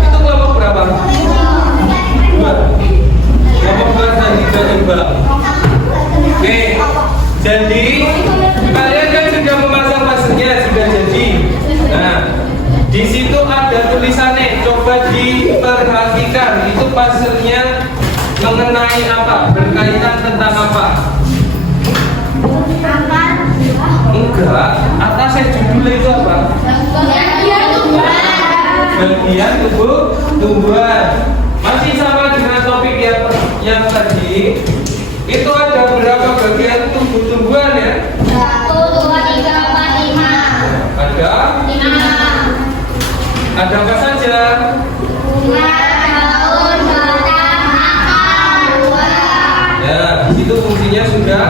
itu kelompok berapa? 2. Kelompok 2 dan 3 juga. Oke, jadi kalian kan sudah memasang puzzle-nya, sudah jadi. Nah, di situ ada tulisannya, coba diperhatikan itu puzzle-nya mengenai apa, berkaitan tentang apa? Enggak, atasnya judulnya itu apa? Bagian tumbuhan. Masih sama dengan topik yang tadi. Itu ada berapa bagian tumbuhan ya? 1, 2, 3, 4, 5. Ada? 5. Ada apa saja? Bunga, daun, batang, akar, buah. Ya, itu fungsinya sudah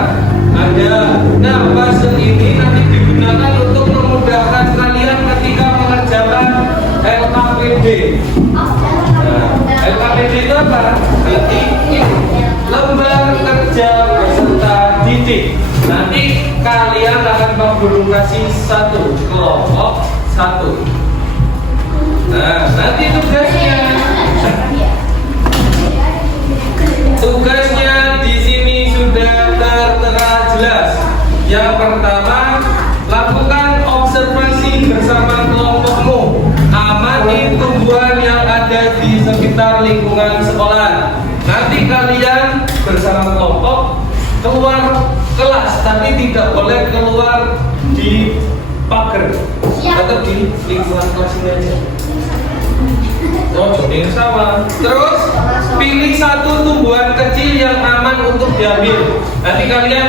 ada. Nah, puzzle ini nanti digunakan untuk memudahkan kalian ketika mengerjakan LKPD. Nah, LKPD itu apa? Nanti lembar kerja peserta didik. Nanti kalian akan menggunakan satu kelompok 1. Nah, nanti tugasnya di sini sudah tertera jelas. Yang pertama, lakukan observasi bersama kelompokmu. Amati tumbuhan yang ada di sekitar lingkungan sekolah. Nanti kalian bersama kelompok keluar kelas, tapi tidak boleh keluar di pagar atau di lingkungan kelas ini aja. Oh, ini sama. Terus pilih satu tumbuhan kecil yang aman untuk diambil. Nanti kalian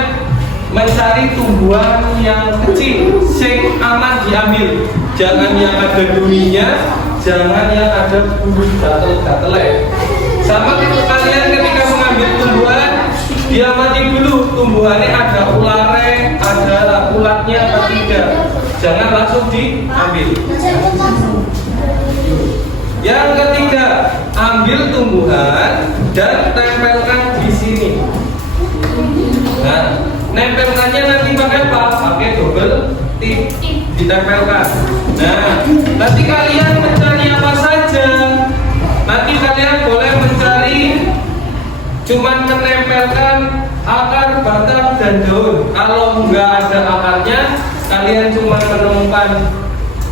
mencari tumbuhan yang kecil, yang aman diambil. Jangan yang ada durinya, jangan yang ada bulu gatel-gatelnya. Sama kalian ketika mengambil tumbuhan, diamati dulu tumbuhannya ada ularnya, ada ulatnya atau tidak. Jangan langsung diambil. Yang ketiga, ambil tumbuhan dan tempelkan di sini. Nah, nempelkannya nanti pakai apa? Pakai double tip, ditempelkan. Nah, nanti kalian mencari apa saja. Nanti kalian boleh mencari cuman menempelkan akar, batang, dan daun. Kalau nggak ada akarnya, kalian cuma menemukan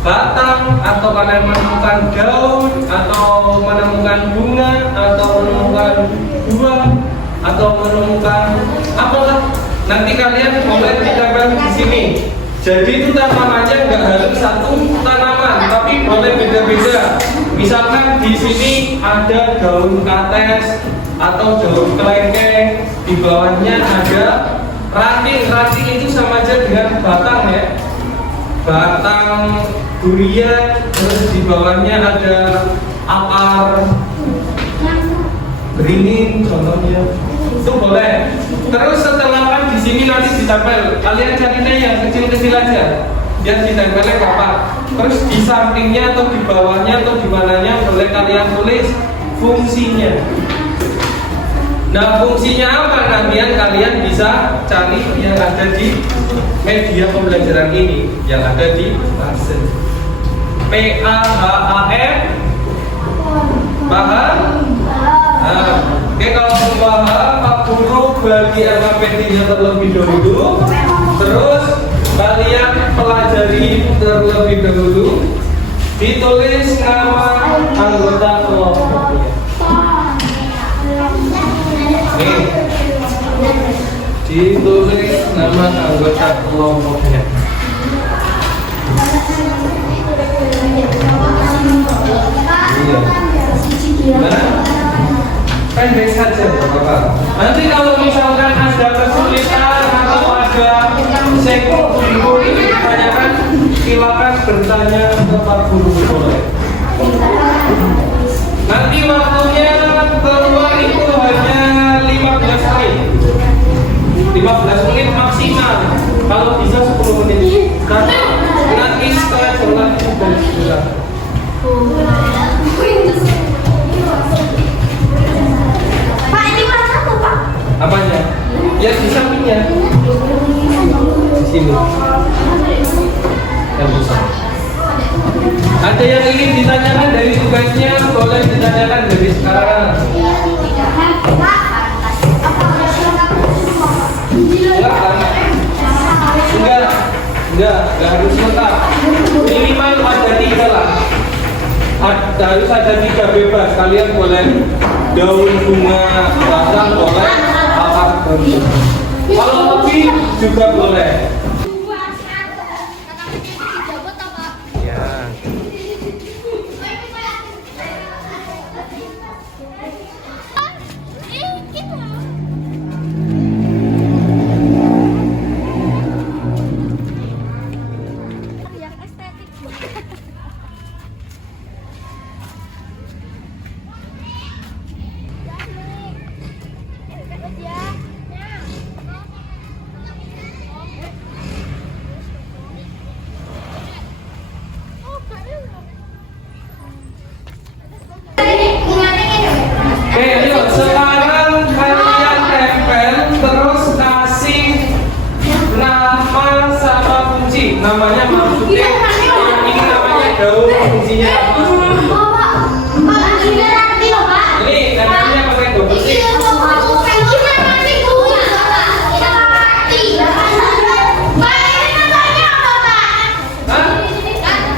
batang, atau kalian menemukan daun, atau menemukan bunga, atau menemukan buah, atau menemukan apalah, nanti kalian boleh ditempel di sini. Jadi itu tanamannya nggak harus satu tanaman, tapi boleh beda-beda. Misalkan di sini ada daun kates atau daun kelengkeng, di bawahnya ada ranting. Ranting itu sama aja dengan batang ya, batang durian. Terus di bawahnya ada akar beringin contohnya, itu boleh. Terus setelah kan di sini nanti ditempel, kalian carinya yang kecil-kecil aja, biar ditempelnya gampang. Terus di sampingnya atau di bawahnya atau di mananya boleh kalian tulis fungsinya. Nah, fungsinya apa? Nantian kalian bisa cari yang ada di media pembelajaran ini, yang ada di Pasen. PAHAM, paham? Nah, oke, kalau paham, Pak Guru bagi alfabetnya terlebih dahulu. Terus kalian pelajari terlebih dahulu. Ditulis nama anggota kelompoknya. Nih, ditulis nama anggota kelompoknya. Iya. Nah, pendek saja, Bapak. Nanti kalau misalkan ada kesulitan atau ada sekor bingung ini ditanyakan, silakan bertanya ke Pak Guru boleh. Nanti waktunya keluar itu hanya 15 menit. 15 menit maksimal. Kalau bisa 10 menit. Karena nanti setelah jalan sudah sudah. Pak, ini warna apa, Pak? Apanya? Ya di sampingnya. Di sini. Yang besar. Ada yang ingin ditanyakan dari tugasnya, boleh ditanyakan dari sekarang. Enggak harus lengkap. Minimal ada 3 lah. Harus ada 3 bebas. Kalian boleh daun, bunga, batang boleh, akar daun. Kalau lebih juga boleh. Ya. Oke, yuk sekarang kalian tempel terus kasih nama sama kunci. Namanya maksudnya ini namanya daun, fungsinya apa? Ini namanya pakai daun kunci.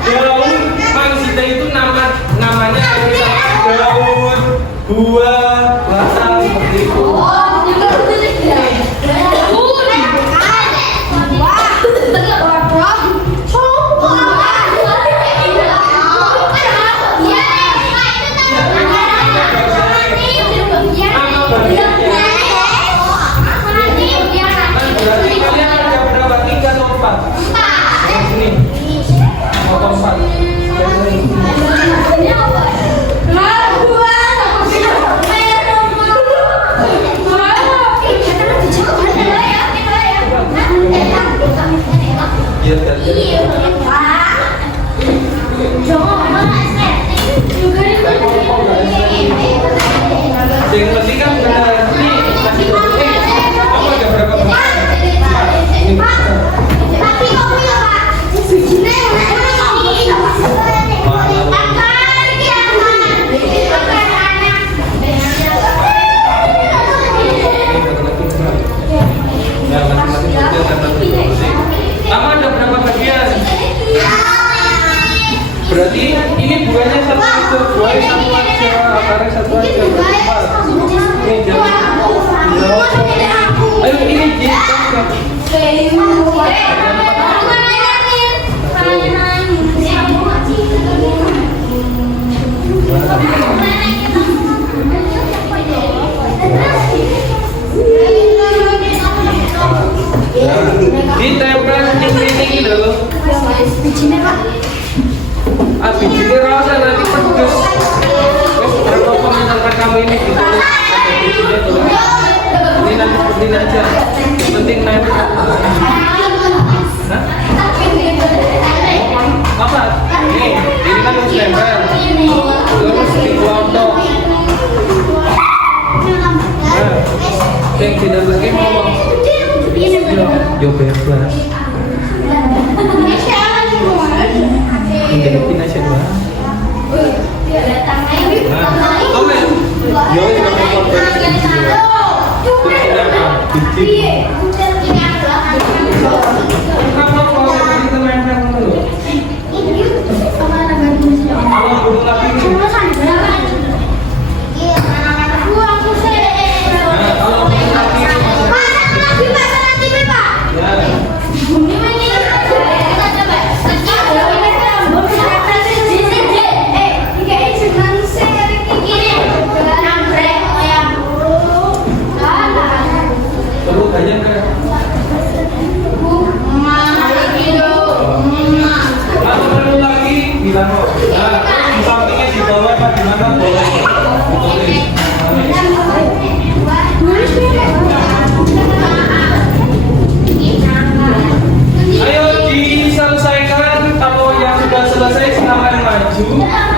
Daun maksudnya itu namanya daun, buah, batang seperti itu. Berarti kalian ada berapa? 3 atau 4? Sini. Atau 4? Berarti ini buahnya satu itu, buahnya satu aja, akarnya satu aja. Empat. Ini jauh. Ayo ini jauh. Ditempel ini loh. Bijinya rasa nanti pedes. Terus berapa komentar kamu ini gitu? Ini nanti penting aja. Penting nanti. Hah? Apa? Ini kan harus nempel. Terus dibuang toh. Yang tidak lagi ngomong. Yo bebas. Ini aja dua. Komen. Yo ini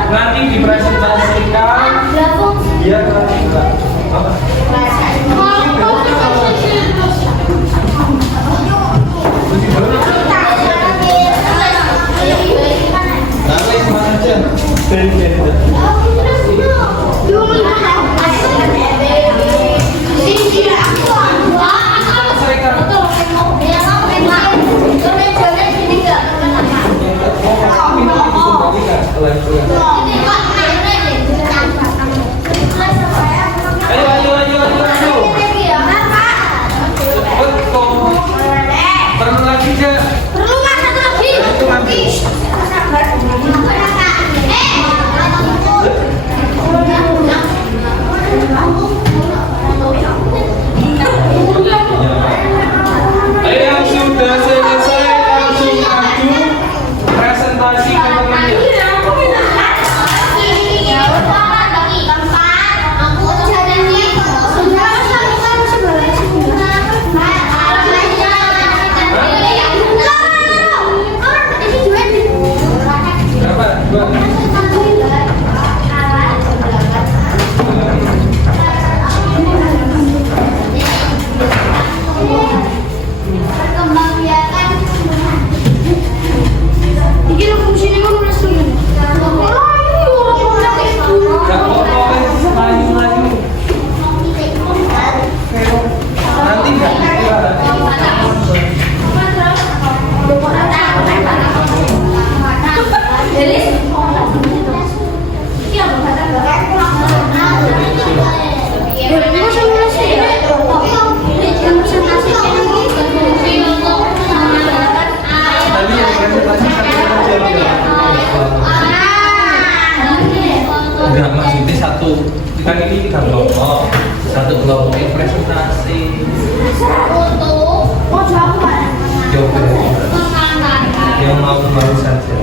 nanti dipresentasikan dia juga apa? Enggak, maksudnya satu kan ini 3 kelompok, satu kelompok yang presentasi. Coba yang mau saja.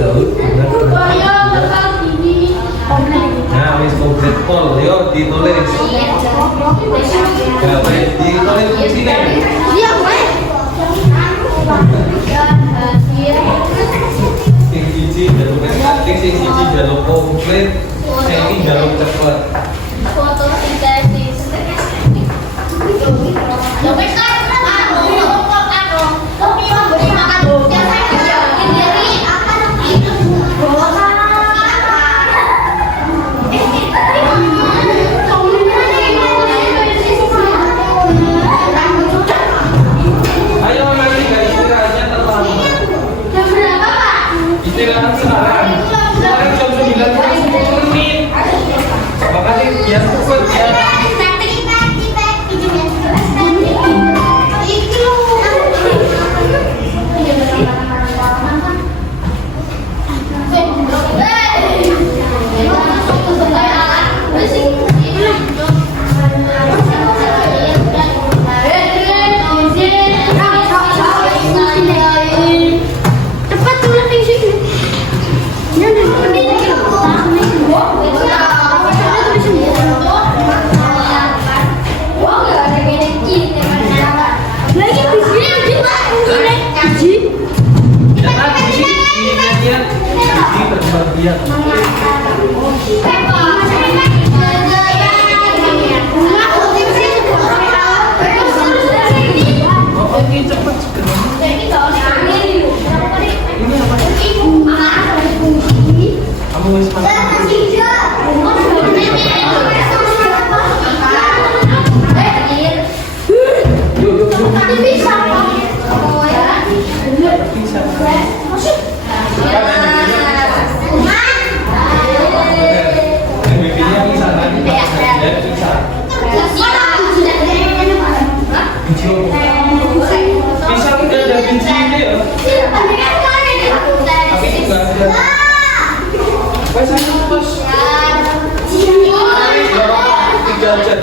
Tahu? Nah, wis komplit pol, yo ditulis. Gawe ditulis di sini. Iya, Pak. Sing siji jalur kreatif, sing siji jalur komplit, sing iki jalur cepet. Fotosintesis. Ayo nanti guys, istirahatnya terlambat. Aku wis makan. Yuk. Bisa. Bibinya bisa lagi bisa. Bisa udah ada biji ini ya. Tapi juga ada. Wes terus. Tiga aja.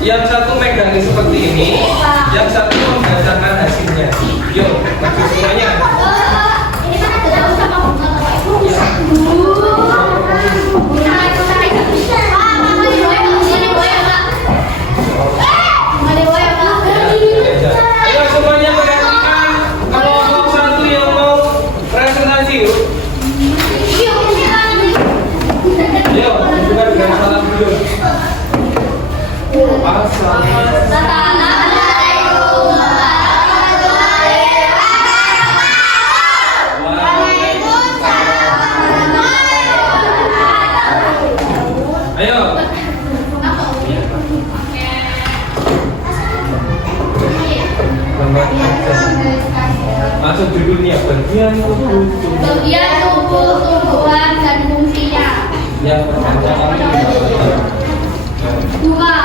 Yang satu megang seperti ini, yang satu membacakan hasilnya. Yuk, maju semuanya. Ayo semuanya perhatikan. Kelompok satu yang mau presentasi yuk. Yuk, bukan dengan salam dulu. Ayo. Masuk judulnya bagian tubuh. Bagian tubuh, tumbuhan dan fungsinya. Yang pertama Dua,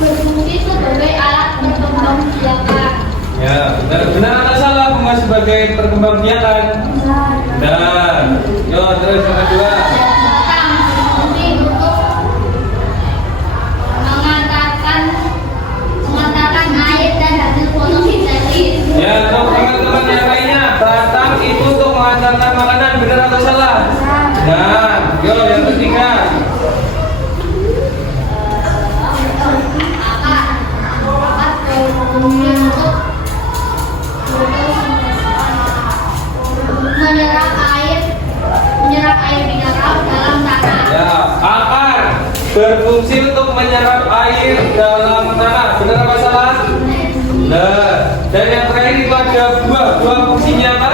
berfungsi sebagai alat perkembangbiakan. ya, benar atau salah bunga sebagai perkembangbiakan? Benar. Yo, terus yang kedua. Berfungsi untuk mengantarkan air dan hasil fotosintesis. Ya, untuk teman-teman yang lainnya, batang itu untuk mengantarkan makanan, benar atau salah? Benar. Yo, yang ketiga. menyerap air mineral dalam tanah. Ya, akar berfungsi untuk menyerap air dalam tanah. Benar apa salah? Benar. Dan yang terakhir itu ada buah. Buah fungsinya apa?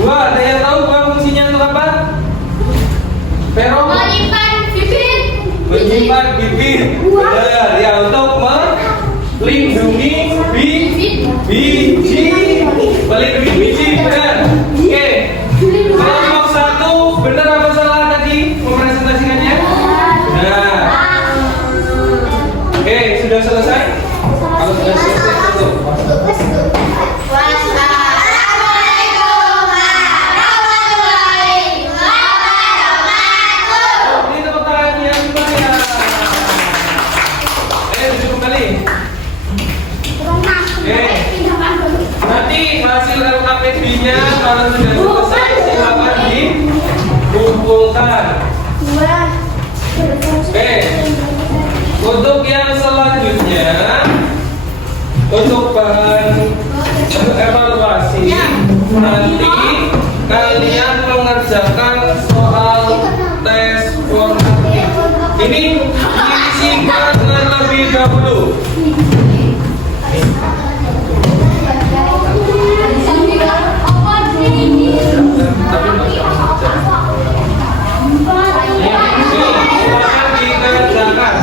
Buah, ada yang tahu buah fungsinya untuk apa? Feromon. Menyimpan bibit. Menyimpan bibit. Benar. Ya, untuk melindungi biji. Melindungi biji. Benar. Oke. Kelompok satu, benar apa salah tadi mempresentasikannya? Benar. Oke, sudah selesai? Kalau sudah selesai, tutup. Ini tepuk tangannya semuanya. Ayo duduk kembali. Nanti hasil LKPD-nya kalau sudah selesai silakan dikumpulkan. Oke. Untuk yang selanjutnya, untuk bahan evaluasi nanti kalian mengerjakan soal tes formatif. Ini diisikan terlebih dahulu. Silakan dikerjakan.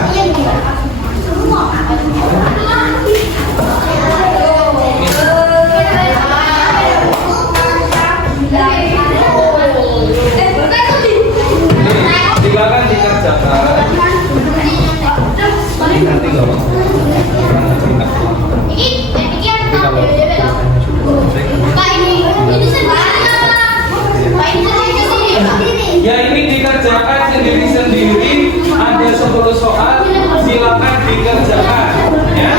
soal, silakan dikerjakan. Ya,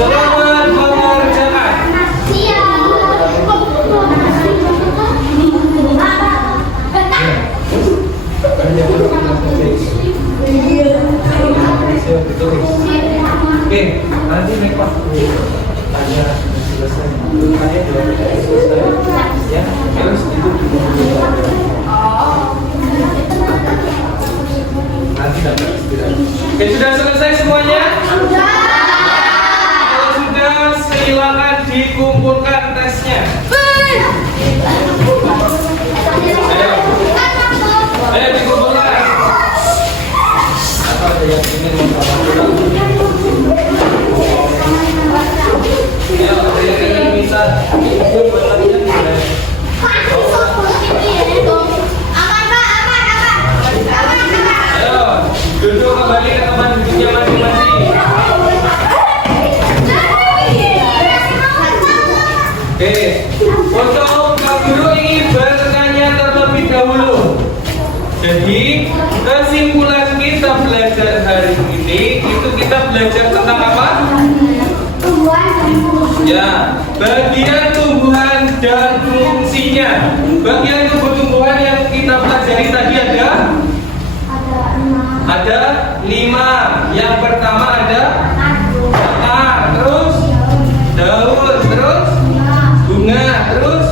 selamat mengerjakan. Oke, nanti naik waktu tanya sudah selesai, tanya jawab selesai, ya, terus itu nanti dapat istirahat. Oke, sudah selesai semuanya? Kalau sudah, silakan dikumpulkan tesnya. Ayo dikumpulkan. Apa ada yang ingin mengatakan? Ya, ada yang ingin bisa itu berlarian sudah. Ayo, duduk kembali ke tempat duduknya masing-masing. Oke, untuk Pak Guru ingin bertanya terlebih dahulu. Jadi, kesimpulan kita belajar hari ini itu kita belajar tentang apa? Ya, bagian tumbuhan dan fungsinya. Bagian tumbuh-tumbuhan yang kita pelajari tadi ada 5. Yang pertama ada akar, terus daun, terus bunga, terus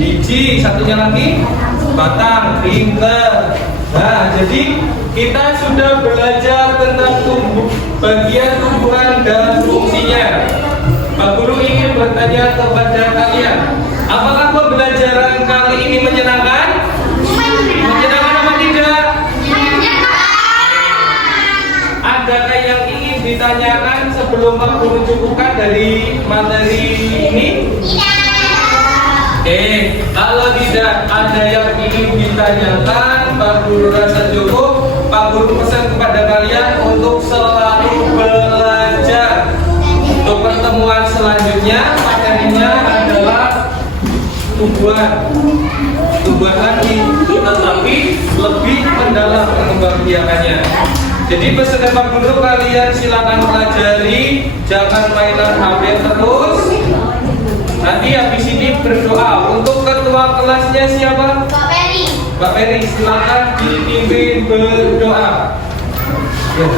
biji, satunya lagi batang, ringkes. Nah, jadi kita sudah belajar tentang bagian tumbuhan dan fungsinya. Pak Guru ingin bertanya kepada kalian, apakah pembelajaran kali ini menyenangkan? Menyenangkan apa tidak? Adakah yang ingin ditanyakan sebelum Pak Guru cukupkan dari materi ini? Kalau tidak ada yang ingin ditanyakan, Pak Guru rasa cukup. Pak Guru pesan kepada kalian untuk selalu belajar. Untuk pertemuan selanjutnya, materinya adalah tumbuhan lagi, tetapi lebih mendalam pengembangan-biakannya. Jadi pesan Pak Guru, kalian silakan pelajari, jangan mainan HP terus. Nanti habis ini berdoa. Untuk ketua kelasnya siapa? Mbak Peri, silakan dipimpin berdoa. Ya.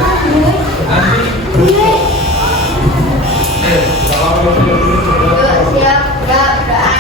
Nanti Siap, berdoa.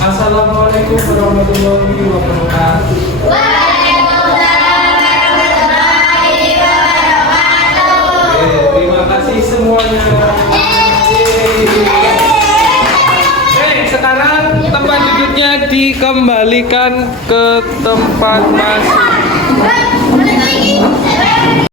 Assalamualaikum warahmatullahi wabarakatuh. Terima kasih semuanya. Sekarang tempat duduknya dikembalikan ke tempat masing-masing.